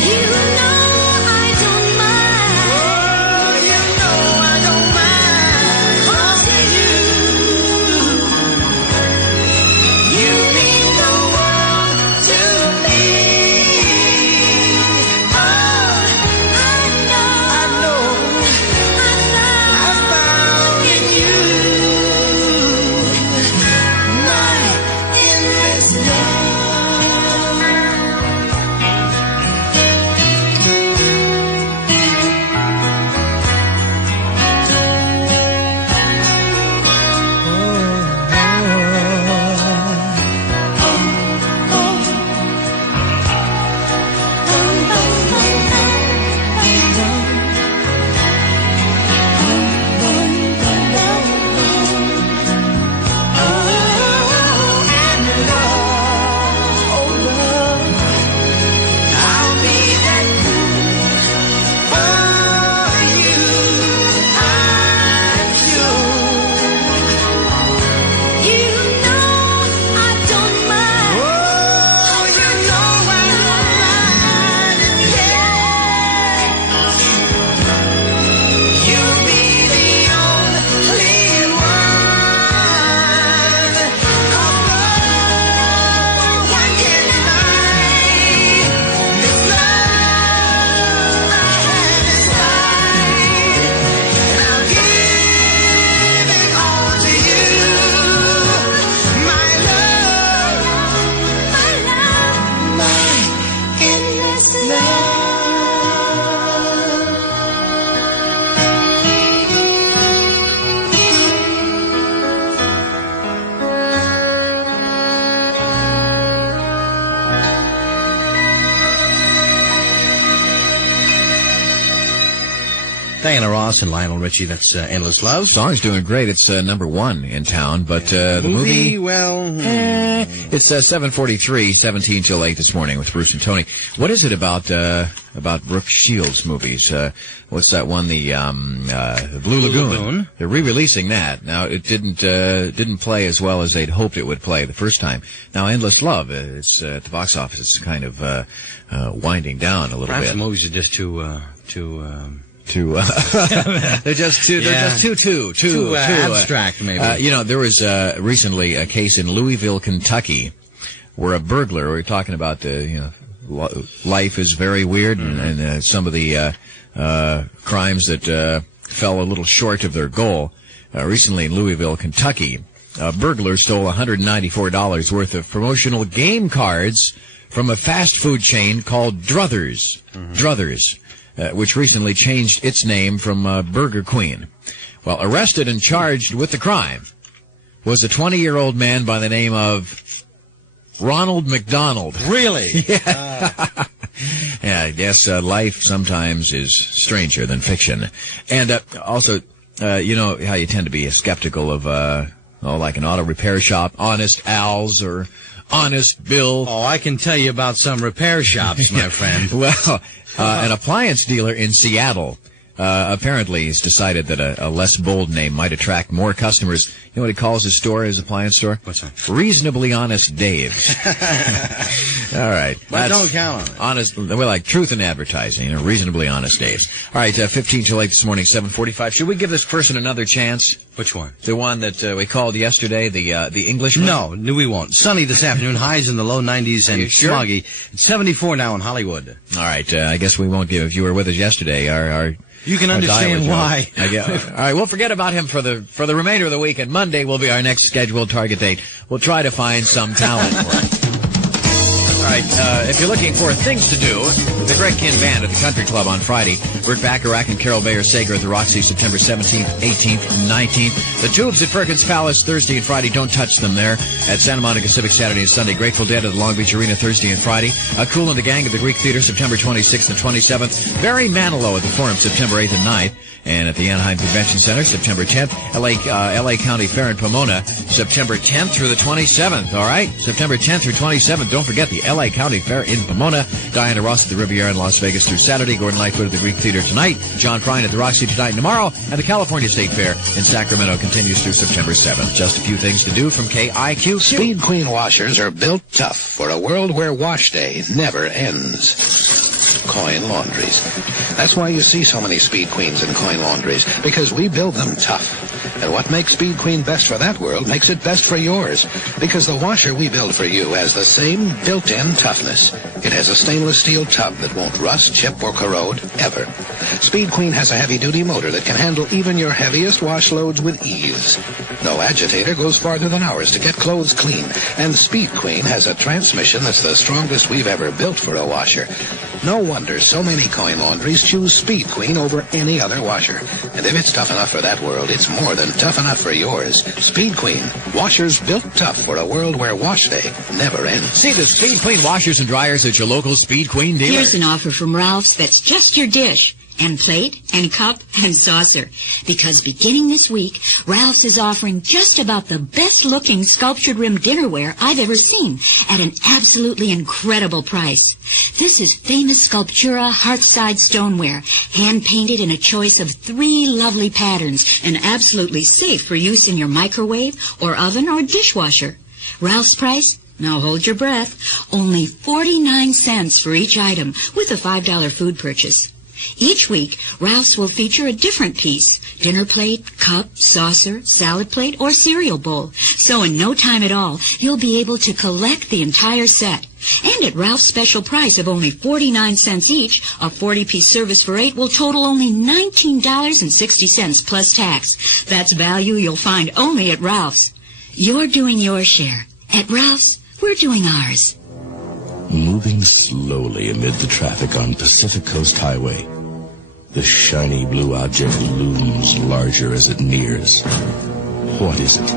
You know I don't mind. Oh, you know I don't mind. 'Cause to you mean the world to me. Oh, I know I found in you my endless love. Diana Ross and Lionel Richie, that's Endless Love. Song's doing great. It's number one in town, but the movie, well, it's 7:43, 17 till 8 this morning with Bruce and Tony. What is it about Brooke Shields movies? What's that one? The Blue Lagoon. They're re-releasing that. Now, it didn't play as well as they'd hoped it would play the first time. Now, Endless Love, it's at the box office. It's kind of winding down a little Perhaps bit. the movies are just too they're just too abstract, maybe. There was recently a case in Louisville, Kentucky, where a burglar. We were talking about life is very weird, and some of the crimes that fell a little short of their goal. Recently in Louisville, Kentucky, a burglar stole $194 worth of promotional game cards from a fast food chain called Druthers. Druthers. Which recently changed its name from Burger Queen. Well, arrested and charged with the crime was a 20-year-old man by the name of Ronald McDonald. Really? Yeah. Yeah, I guess life sometimes is stranger than fiction. And also, you know how you tend to be skeptical of, like an auto repair shop, Honest Al's or Honest Bill. Oh, I can tell you about some repair shops, my friend. Well, an appliance dealer in Seattle apparently has decided that a less bold name might attract more customers. You know what he calls his store, his appliance store? What's that? Reasonably Honest Dave's. All right. But don't count on it. Honest, well, like truth in advertising, Reasonably Honest Dave's. All right, 15 till 8 this morning, 7:45. Should we give this person another chance? Which one? The one that we called yesterday, the Englishman? No, we won't. Sunny this afternoon, highs in the low 90s and smoggy. It's 74 now in Hollywood. All right, I guess we won't give. If you were with us yesterday, our you can understand why. All right, we'll forget about him for the remainder of the week, and Monday will be our next scheduled target date. We'll try to find some talent for him. All right, right. If you're looking for things to do, the Greg Kinn Band at the Country Club on Friday. Bert Bacharach and Carol Bayer Sager at the Roxy September 17th, 18th, 19th. The Tubes at Perkins Palace Thursday and Friday. Don't touch them there. At Santa Monica Civic Saturday and Sunday. Grateful Dead at the Long Beach Arena Thursday and Friday. Cool and the Gang at the Greek Theater September 26th and 27th. Barry Manilow at the Forum September 8th and 9th. And at the Anaheim Convention Center September 10th. LA County Fair in Pomona September 10th through the 27th. All right? September 10th through 27th. Don't forget the LA County Fair in Pomona. Diana Ross at the Riviera in Las Vegas through Saturday. Gordon Lightfoot at the Greek Theater tonight. John Prine at the Roxy tonight and tomorrow. And the California State Fair in Sacramento continues through September 7th. Just a few things to do from KIQQ. Speed Queen washers are built tough for a world where wash day never ends. Coin laundries. That's why you see so many Speed Queens in coin laundries, because we build them tough. And what makes Speed Queen best for that world makes it best for yours, because the washer we build for you has the same built-in toughness. It has a stainless steel tub that won't rust, chip, or corrode, ever. Speed Queen has a heavy-duty motor that can handle even your heaviest wash loads with ease. No agitator goes farther than ours to get clothes clean, and Speed Queen has a transmission that's the strongest we've ever built for a washer. No wonder so many coin laundries choose Speed Queen over any other washer. And if it's tough enough for that world, it's more than tough enough for yours. Speed Queen, washers built tough for a world where wash day never ends. See the Speed Queen washers and dryers at your local Speed Queen dealer. Here's an offer from Ralph's that's just your dish. And plate, and cup, and saucer. Because beginning this week, Ralph's is offering just about the best-looking sculptured rim dinnerware I've ever seen at an absolutely incredible price. This is famous Sculptura Hearthside stoneware, hand-painted in a choice of 3 lovely patterns and absolutely safe for use in your microwave or oven or dishwasher. Ralph's price? Now hold your breath. Only 49 cents for each item with a $5 food purchase. Each week, Ralph's will feature a different piece, dinner plate, cup, saucer, salad plate, or cereal bowl. So in no time at all, you'll be able to collect the entire set. And at Ralph's special price of only 49 cents each, a 40-piece service for 8 will total only $19.60 plus tax. That's value you'll find only at Ralph's. You're doing your share. At Ralph's, we're doing ours. Moving slowly amid the traffic on Pacific Coast Highway, the shiny blue object looms larger as it nears. What is it?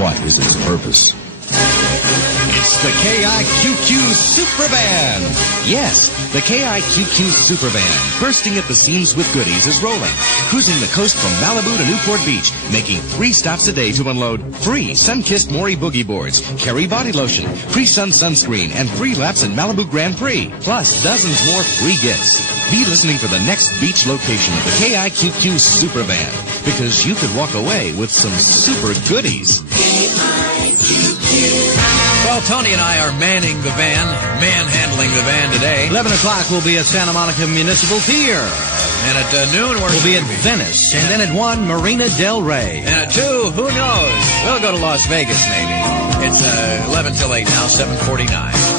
What is its purpose? It's the KIQQ Super Van. Yes, the KIQQ Super Van, bursting at the seams with goodies, is rolling, cruising the coast from Malibu to Newport Beach, making 3 stops a day to unload free sun-kissed Maury boogie boards, carry body lotion, free sun sunscreen, and free laps in Malibu Grand Prix, plus dozens more free gifts. Be listening for the next beach location of the KIQQ Super Van, because you could walk away with some super goodies. Well, Tony and I are manhandling the van today. 11 o'clock we'll be at Santa Monica Municipal Pier. And at noon we'll be at Venice. And then at 1, Marina Del Rey. And at 2, who knows? We'll go to Las Vegas, maybe. It's 11 till 8 now, 7:49.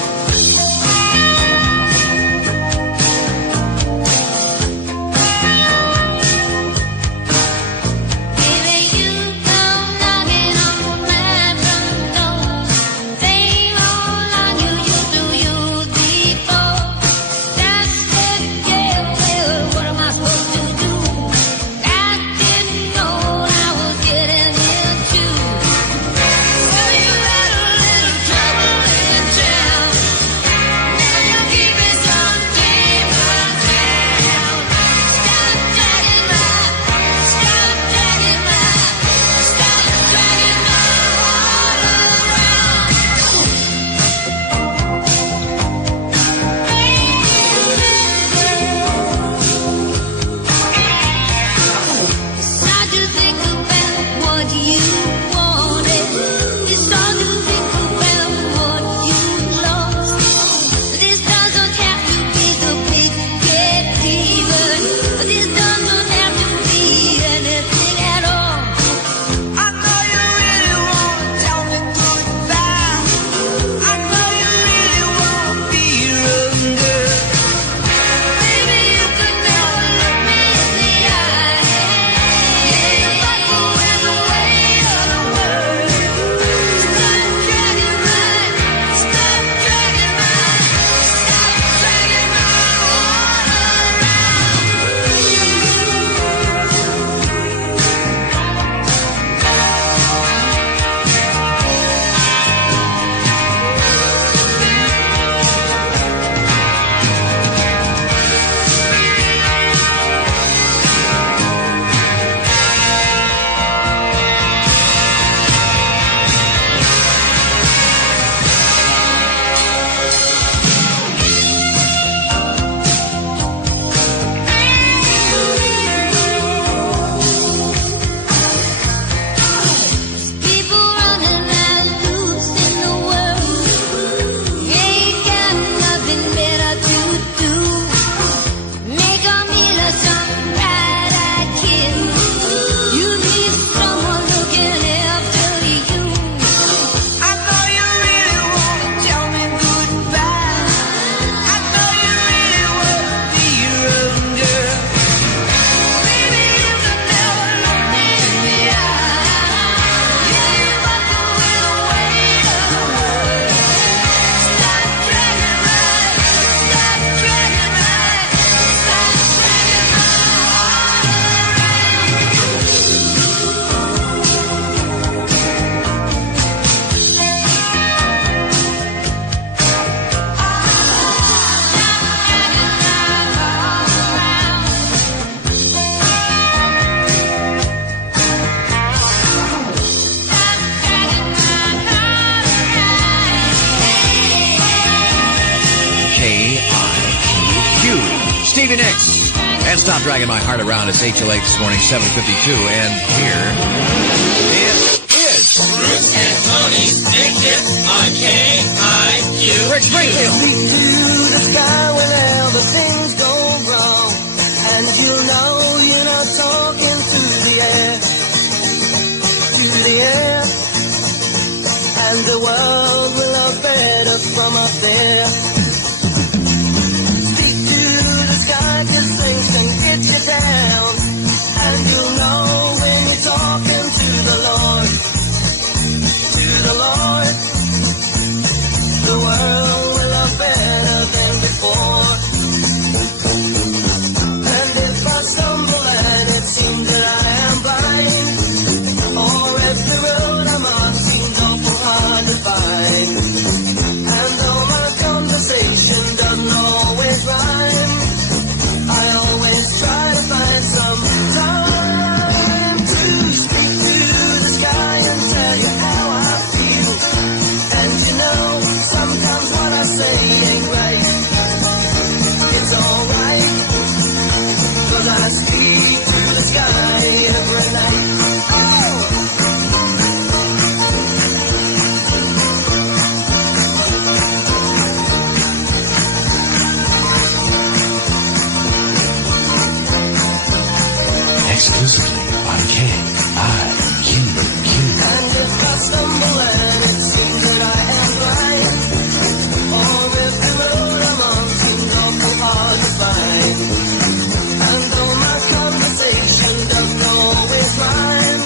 Stevie Nicks. And Stop Dragging My Heart Around. It's HLA this morning, 7:52. And here it is. Bruce and Tony, Nick Hit on KIQQ. Rick Springfield. Speak to the sky whenever things go wrong. And you know you're not talking to the air. To the air. And the world will look better from up there. Speak to the sky, 'cause things can get you down. And you'll know when you're talking to the Lord. To the Lord. The world will look better than before. And if I stumble and it seems that I am blind, or if the road I'm on seems awful hard to find, and though my conversation doesn't always rhyme, I always try to find some time to speak to the sky and tell you how I feel. And you know, sometimes what I say ain't right. It's alright, 'cause I speak to the sky every night. Exclusively on KIQQ. And if I stumble and it seems that I am blind, or if the road I'm on seems awful hard to find, and though my conversation doesn't always rhyme,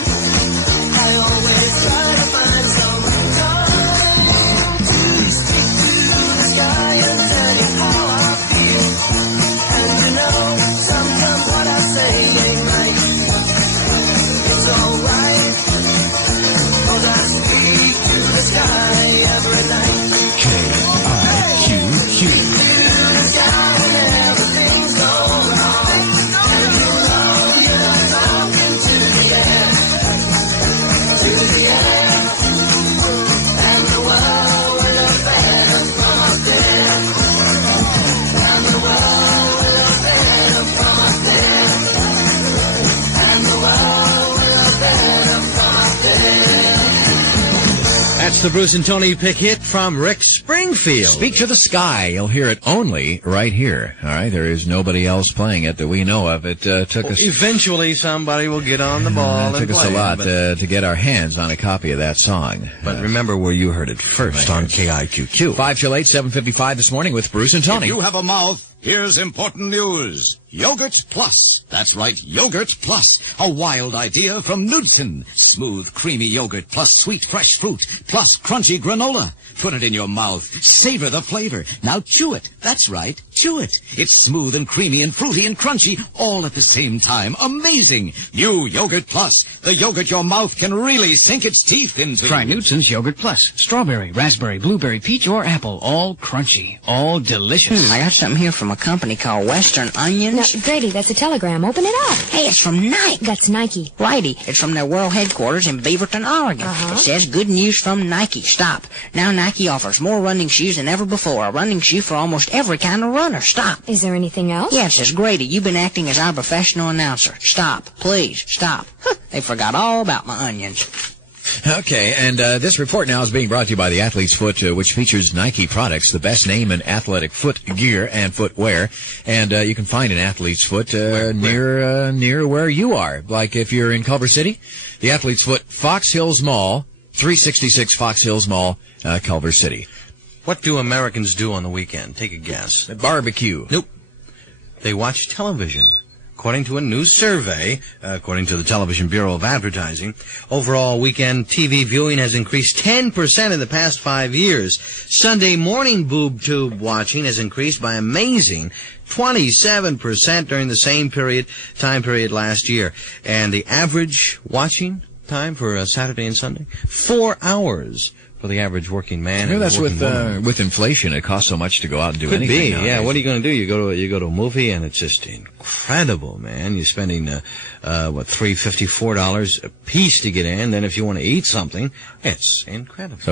I always try to find some time to speak to the sky and tell you how I feel. And you know, sometimes what I say ain't right. It's alright, 'cause I speak to the sky every night. KIQQ. To the sky whenever things go wrong. And you know you're not talking to the air. To the air. And the world will look better from up there. And the world will look better from up there. And the world will look better from up there. That's the Bruce and Tony Pick hit from Rick Springfield. Speak to the sky. You'll hear it only right here. All right, there is nobody else playing it that we know of. It took us. Eventually, somebody will get on the ball It and took us play a lot but to get our hands on a copy of that song. remember where you heard it first on KIQQ. 5 till 8, 7:55 this morning with Bruce and Tony. If you have a mouth, here's important news. Yogurt Plus. That's right, Yogurt Plus. A wild idea from Knudsen. Smooth, creamy yogurt plus sweet, fresh fruit plus crunchy granola. Put it in your mouth. Savor the flavor. Now chew it. That's right, chew it. It's smooth and creamy and fruity and crunchy all at the same time. Amazing. New Yogurt Plus. The yogurt your mouth can really sink its teeth into. Try Knudsen's Yogurt Plus. Strawberry, raspberry, blueberry, peach, or apple. All crunchy. All delicious. I got something here from a company called Western Onions. Now, Grady, that's a telegram. Open it up. Hey, it's from Nike. That's Nike. Righty. It's from their world headquarters in Beaverton, Oregon. It says, good news from Nike. Stop. Now Nike offers more running shoes than ever before. A running shoe for almost every kind of runner. Stop. Is there anything else? Yeah, it says, Grady, you've been acting as our professional announcer. Stop. Please, stop. They forgot all about my onions. Okay, and this report now is being brought to you by the Athlete's Foot, which features Nike products, the best name in athletic foot gear and footwear. And you can find an Athlete's Foot near where you are. Like if you're in Culver City, the Athlete's Foot, Fox Hills Mall, 366 Fox Hills Mall, Culver City. What do Americans do on the weekend? Take a guess. Barbecue. Nope. They watch television. According to a new survey, according to the Television Bureau of Advertising, overall weekend TV viewing has increased 10% in the past 5 years. Sunday morning boob tube watching has increased by amazing 27% during the same time period last year. And the average watching time for Saturday and Sunday, 4 hours for for the average working man. Maybe and that's working woman. with inflation. It costs so much to go out and do Could anything be, nowadays. yeah. What are you going to do? You go to a movie, and it's just incredible, man. You're spending $3.54 a piece to get in. Then if you want to eat something, it's incredible. So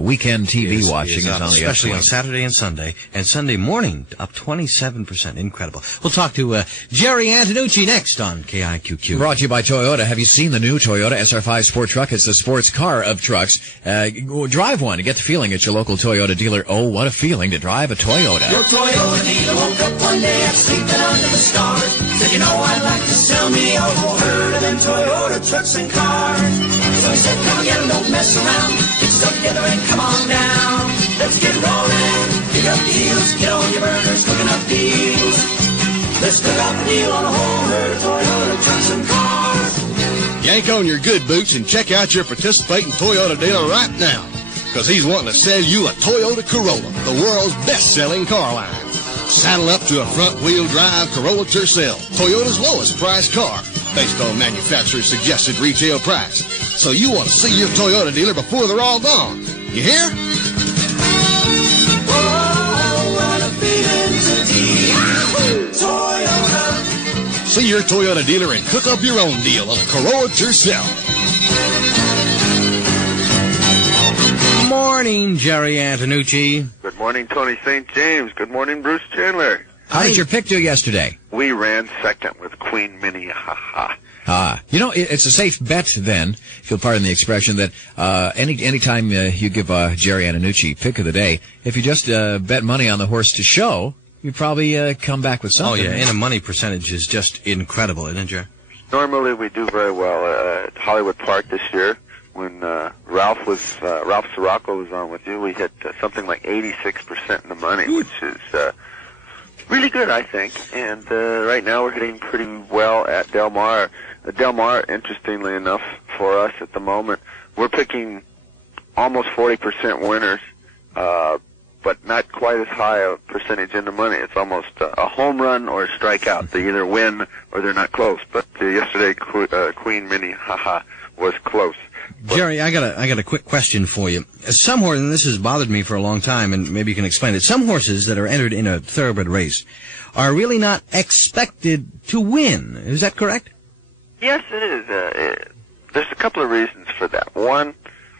weekend TV watching is on the especially on upswing. Saturday and Sunday, and Sunday morning up 27%. Incredible. We'll talk to Jerry Antonucci next on KIQQ. Brought to you by Toyota. Have you seen the new Toyota SR5 Sport Truck? It's the sports car of trucks. Drive one to get the feeling at your local Toyota dealer. Oh, what a feeling to drive a Toyota. Your Toyota dealer woke up one day after sleeping under the stars. Said, you know, I'd like to sell me a whole herd of them Toyota trucks and cars. So he said, come and get them, don't mess around. Get stuck together and come on down. Let's get rolling, pick up the heels, get on your burners, cooking up deals. Let's cook out the deal on a whole herd of Toyota trucks and cars. Yank on your good boots and check out your participating Toyota dealer right now, because he's wanting to sell you a Toyota Corolla, the world's best-selling car line. Saddle up to a front-wheel drive Corolla Tercel, Toyota's lowest priced car, based on manufacturer's suggested retail price. So you want to see your Toyota dealer before they're all gone. You hear? Oh, what a feeling to be Toyota. See your Toyota dealer and cook up your own deal on a Corolla Tercel. Morning, Jerry Antonucci. Good morning, Tony St. James. Good morning, Bruce Chandler. How did your pick do yesterday? We ran second with Queen Minnie. Ha ha. You know, it's a safe bet then, if you'll pardon the expression, that anytime you give Jerry Antonucci pick of the day, if you just bet money on the horse to show, you probably come back with something. Oh, yeah, and a money percentage is just incredible, isn't it, Jerry? Normally we do very well at Hollywood Park this year. When Ralph Sirocco was on with you, we hit something like 86% in the money, which is really good, I think. And right now we're hitting pretty well at Del Mar. Del Mar, interestingly enough, for us at the moment, we're picking almost 40% winners, but not quite as high a percentage in the money. It's almost a home run or a strikeout. They either win or they're not close. But yesterday, Queen Minnie, haha, was close. Jerry, I got a quick question for you. Some horses, and this has bothered me for a long time, and maybe you can explain it. Some horses that are entered in a thoroughbred race are really not expected to win. Is that correct? Yes, it is. There's a couple of reasons for that. One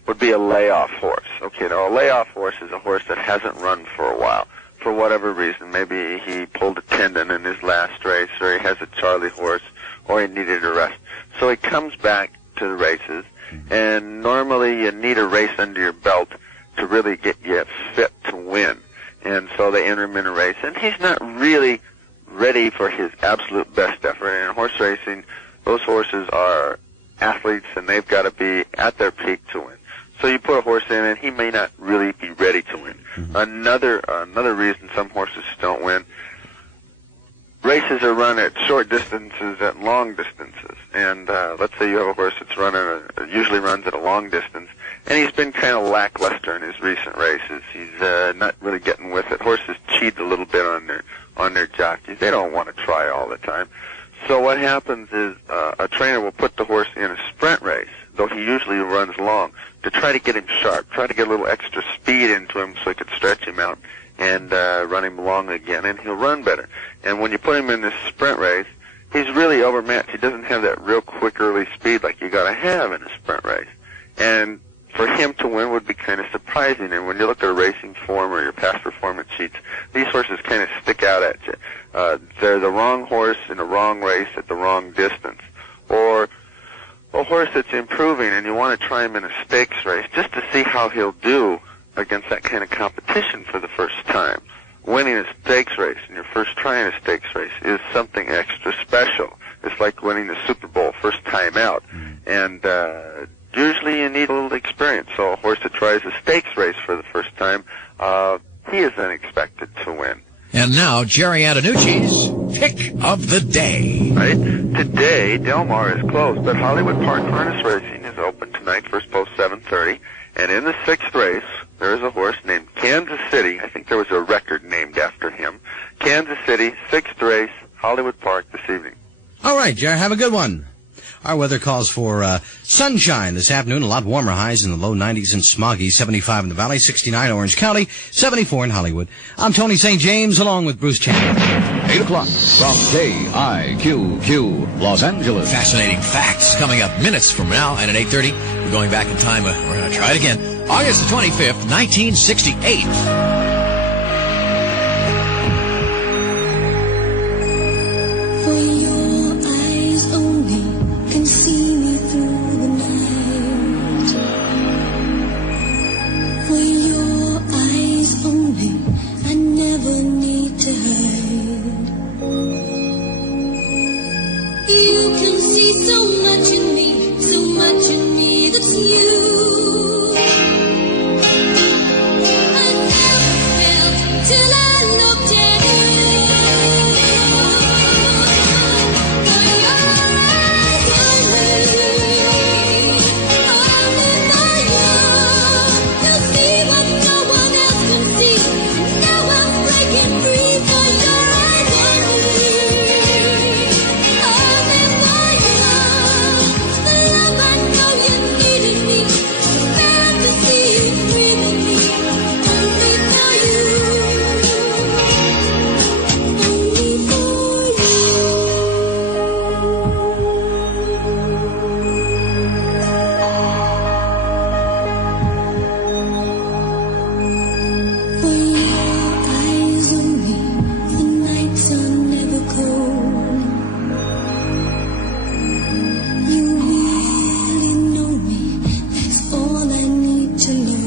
would be a layoff horse. Okay, now a layoff horse is a horse that hasn't run for a while. For whatever reason, maybe he pulled a tendon in his last race, or he has a Charlie horse, or he needed a rest. So he comes back to the races, and normally you need a race under your belt to really get you fit to win. And so they enter him in a race, and he's not really ready for his absolute best effort. And in horse racing, those horses are athletes, and they've got to be at their peak to win. So you put a horse in, and he may not really be ready to win. Another reason some horses don't win, races are run at short distances, at long distances. And let's say you have a horse that's usually runs at a long distance, and he's been kind of lackluster in his recent races. He's not really getting with it. Horses cheat a little bit on their jockeys. They don't want to try all the time. So what happens is a trainer will put the horse in a sprint race, though he usually runs long, to try to get him sharp, try to get a little extra speed into him so he could stretch him out and run him long again, and he'll run better. And when you put him in this sprint race, he's really overmatched. He doesn't have that real quick early speed like you got to have in a sprint race. And for him to win would be kind of surprising. And when you look at a racing form or your past performance sheets, these horses kind of stick out at you. They're the wrong horse in the wrong race at the wrong distance. Or a horse that's improving and you want to try him in a stakes race just to see how he'll do against that kind of competition for the first time. Winning a stakes race in your first try in a stakes race is something extra special. It's like winning the Super Bowl first time out. And usually you need a little experience. So a horse that tries a stakes race for the first time, he isn't expected to win. And now, Jerry Antonucci's pick of the day. Right? Today, Del Mar is closed, but Hollywood Park Harness Racing is open tonight, first post 7:30. And in the sixth race, there is a horse named Kansas City. I think there was a record named after him. Kansas City, sixth race, Hollywood Park this evening. All right, Jerry, have a good one. Our weather calls for sunshine this afternoon, a lot warmer highs in the low 90s and smoggy, 75 in the Valley, 69 Orange County, 74 in Hollywood. I'm Tony St. James, along with Bruce Chandler. 8 o'clock from KIQQ, Los Angeles. Fascinating facts coming up minutes from now, and at 8:30, we're going back in time. We're going to try it again. August the 25th, 1968. For your eyes only can see me through the night. For your eyes only, I never need to hide. You can see so much in me that's you. I never felt till I looked at you. For your eyes only, only for you. You see what no one else can see. Now I'm breaking free for your eyes only, only for you. The love I know you needed me, the fantasy you breathed me, only for you, only for your eyes only, the nights are never cold. You really know me, that's all I need to know.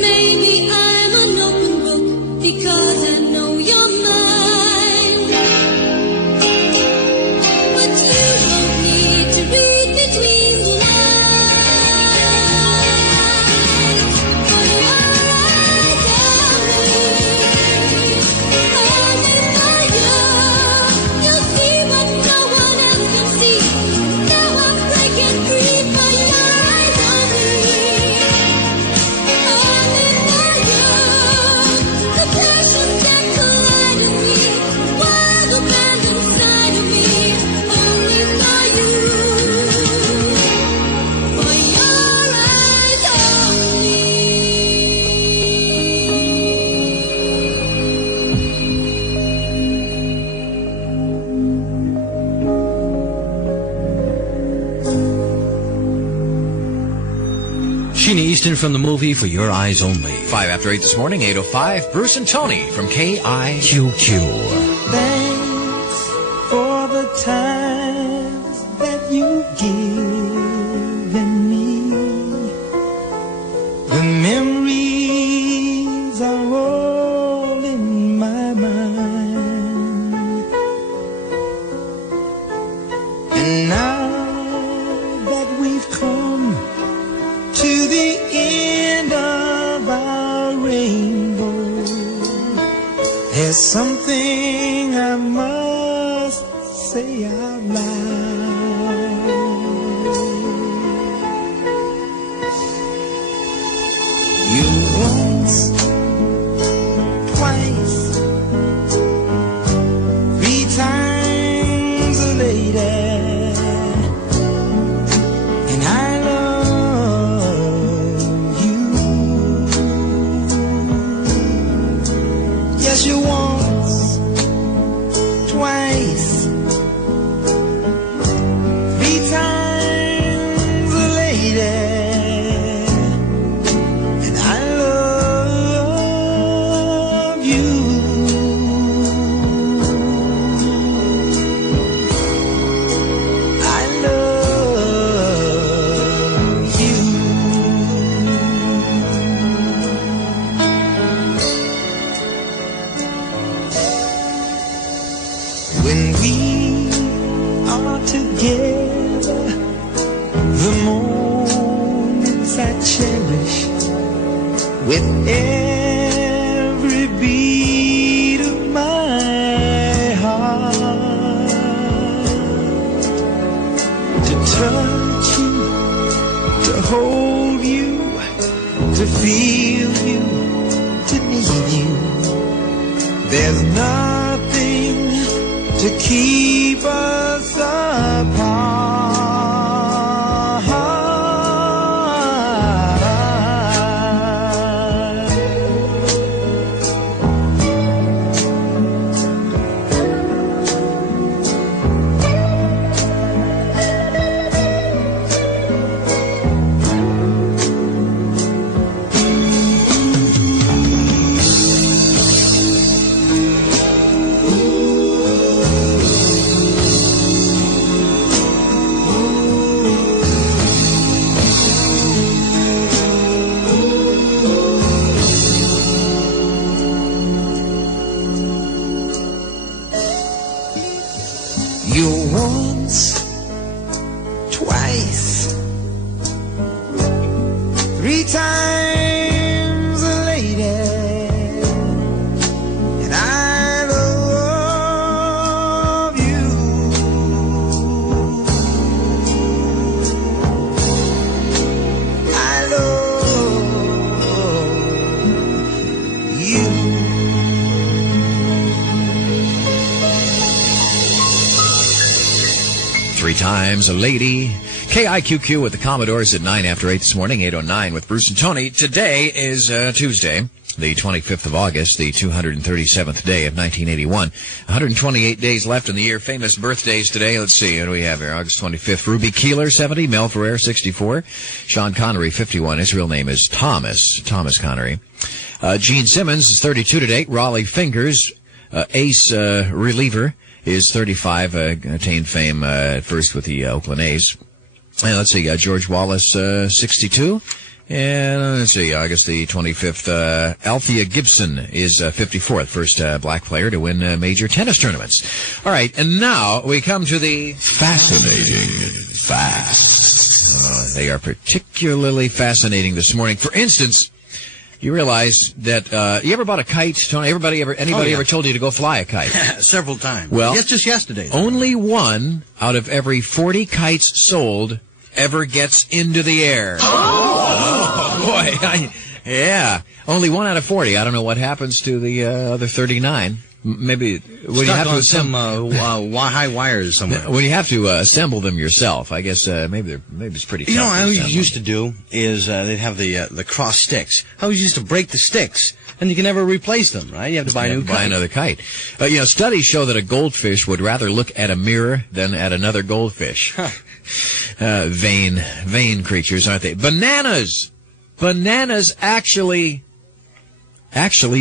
Maybe I'm an open book because I know you're mine. But you don't need to read between the lines. For your eyes only, only for you. You see what no one else can see. Now I'm breaking free for your eyes only, only for you. The passions that collide in me, wild abandon inside of me, only for you. For your eyes only. Sheena Easton from the movie For Your Eyes Only. 5 after 8 this morning, 8:05. Bruce and Tony from KIQQ. Thanks for the times that you've given me. The memories are all in my mind. And now that we've come to the end of our rainbow, there's something I must say out loud. You once, twice, 3 times a lady, and I love you. Yes, you once, twice, 3 times a lady, and I love you. I love you. When we are together, the moments I cherish with every beat of my heart. To touch you, to hold you, to feel you, to need you. There's nothing to keep times a lady. KIQQ with the Commodores at 9 after 8 this morning, 8:09 with Bruce and Tony. Today is Tuesday, the 25th of August, the 237th day of 1981. 128 days left in the year. Famous birthdays today. Let's see, what do we have here? August 25th. Ruby Keeler, 70. Mel Ferrer, 64. Sean Connery, 51. His real name is Thomas Connery. Gene Simmons is 32 today. Raleigh Fingers, ace reliever, is 35. Attained fame at first with the Oakland A's. And let's see, George Wallace, 62. And let's see, August the 25th, Althea Gibson is 54th, first black player to win major tennis tournaments. All right, and now we come to the fascinating facts. They are particularly fascinating this morning. For instance, you realize that you ever bought a kite, Tony? Anybody ever told you to go fly a kite? Several times. Well, just yesterday. Only one out of every 40 kites sold ever gets into the air. Boy, yeah. Only 1 out of 40. I don't know what happens to the other 39. Maybe when you have to assemble some high wires somewhere. When you have to assemble them yourself, I guess maybe it's pretty tough. You know, what I always used to do is they'd have the cross sticks. I always used to break the sticks, and you can never replace them, right? You have to buy another kite. Studies show that a goldfish would rather look at a mirror than at another goldfish. Vain creatures, aren't they? Bananas actually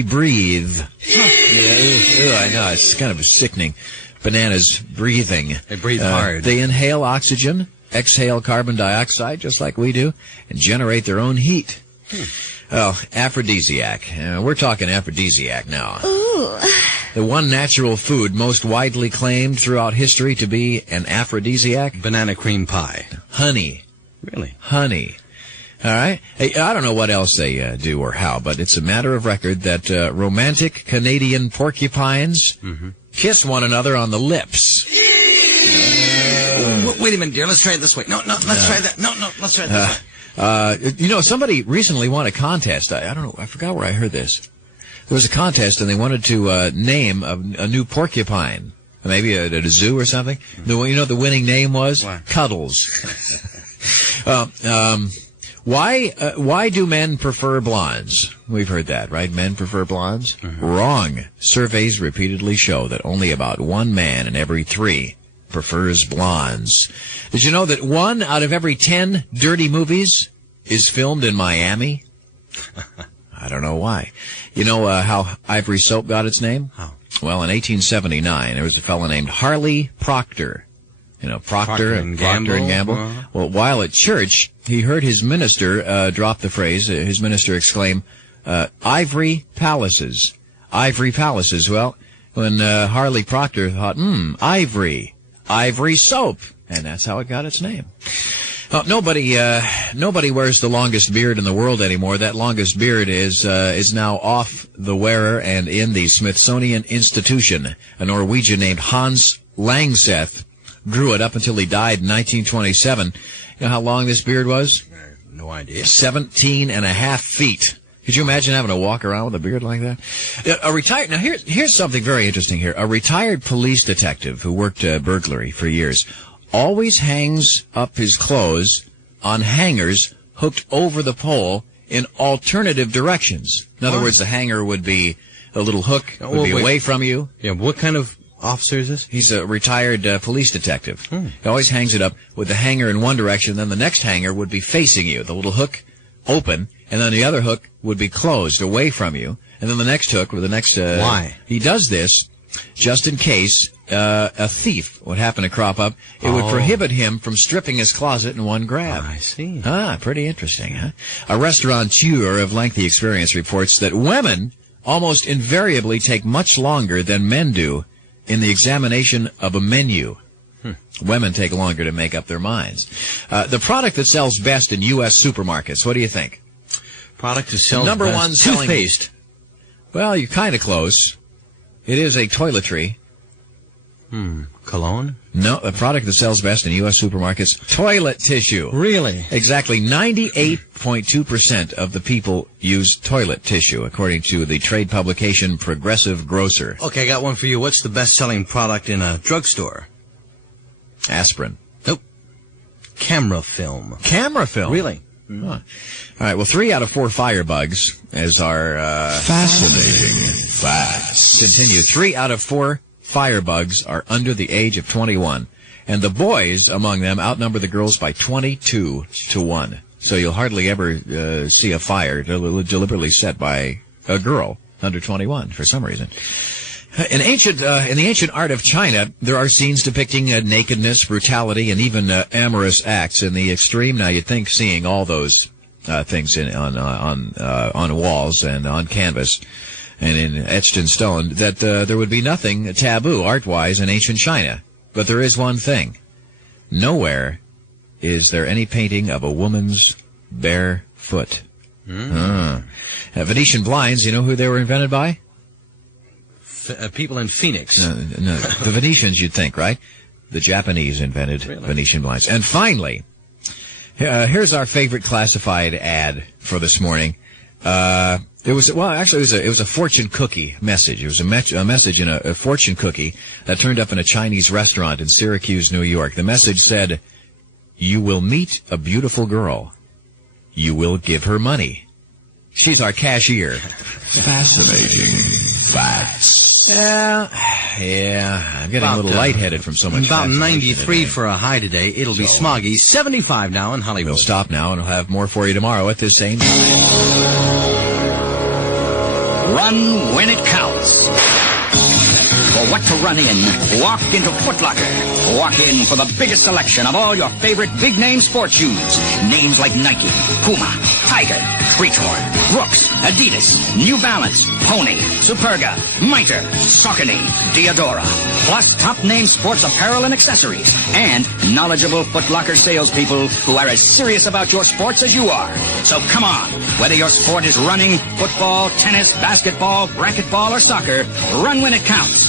breathe. I know, it's kind of sickening. Bananas breathing. They breathe hard. They inhale oxygen, exhale carbon dioxide, just like we do, and generate their own heat. Well, aphrodisiac. We're talking aphrodisiac now. Ooh. The one natural food most widely claimed throughout history to be an aphrodisiac? Banana cream pie. Honey. Really? Honey. All right. Hey, I don't know what else they do or how, but it's a matter of record that romantic Canadian porcupines kiss one another on the lips. Wait a minute, dear. Let's try it this way. No, let's try that. No, let's try it this way. Somebody recently won a contest. I don't know. I forgot where I heard this. There was a contest, and they wanted to name a new porcupine. Maybe at a zoo or something. You know what the winning name was? What? Cuddles. Why do men prefer blondes? We've heard that, right? Men prefer blondes? Wrong. Surveys repeatedly show that only about 1 man in every 3 prefers blondes. Did you know that 1 out of every 10 dirty movies is filmed in Miami? I don't know why. You know how Ivory Soap got its name? How? Well, in 1879, there was a fellow named Harley Proctor. You know, Procter and Gamble. Well, while at church, he heard his minister drop the phrase. His minister exclaimed, "Ivory palaces, ivory palaces." Well, when Harley Proctor thought, ivory soap, and that's how it got its name. Nobody wears the longest beard in the world anymore. That longest beard is now off the wearer and in the Smithsonian Institution. A Norwegian named Hans Langseth grew it up until he died in 1927. You know how long this beard was? No idea. 17 and a half feet. Could you imagine having to walk around with a beard like that? Now here's something very interesting here. A retired police detective who worked burglary for years always hangs up his clothes on hangers hooked over the pole in alternative directions. In other words, the hanger would be a little hook would be away from you. Yeah, what kind of officer is this? He's a retired police detective. He always hangs it up with the hanger in one direction, then the next hanger would be facing you. The little hook open, and then the other hook would be closed away from you, and then the next hook or the next... Why? He does this just in case a thief would happen to crop up. It would prohibit him from stripping his closet in one grab. I see. Pretty interesting, huh? A restaurateur of lengthy experience reports that women almost invariably take much longer than men do in the examination of a menu. Women take longer to make up their minds. The product that sells best in U.S. supermarkets, what do you think? Product that sells Number best. one selling... Toothpaste. Well, you're kind of close. It is a toiletry. Cologne? No, the product that sells best in U.S. supermarkets, toilet tissue. Really? Exactly 98.2% of the people use toilet tissue, according to the trade publication Progressive Grocer. Okay, I got one for you. What's the best-selling product in a drugstore? Aspirin. Oh, camera film. Camera film? Really? Huh. All right, well, 3 out of 4 firebugs as our fascinating facts. Continue. 3 out of 4 firebugs are under the age of 21. And the boys among them outnumber the girls by 22 to 1. So you'll hardly ever see a fire deliberately set by a girl under 21 for some reason. In the ancient art of China, there are scenes depicting nakedness, brutality, and even amorous acts in the extreme. Now, you'd think seeing all those things on walls and on canvas and etched in stone that there would be nothing taboo art-wise in ancient China. But there is one thing: nowhere is there any painting of a woman's bare foot. Venetian blinds, you know who they were invented by? People in Phoenix. No, the Venetians, you'd think, right? The Japanese invented Venetian blinds. And finally, here's our favorite classified ad for this morning. It was a fortune cookie message. It was a message in a fortune cookie that turned up in a Chinese restaurant in Syracuse, New York. The message said, "You will meet a beautiful girl. You will give her money. She's our cashier." Fascinating facts. Yeah, I'm getting a little lightheaded from so much. About 93 for a high today. It'll be smoggy. 75 now in Hollywood. We'll stop now, and we'll have more for you tomorrow at this same time. Run when it counts. For what to run in, walk into Foot Locker. Walk in for the biggest selection of all your favorite big-name sports shoes. Names like Nike, Puma, Tiger, Freetown, Brooks, Adidas, New Balance, Pony, Superga, Mitre, Saucony, Diadora. Plus top-name sports apparel and accessories. And knowledgeable Foot Locker salespeople who are as serious about your sports as you are. So come on, whether your sport is running, football, tennis, basketball, racquetball, or soccer, run when it counts.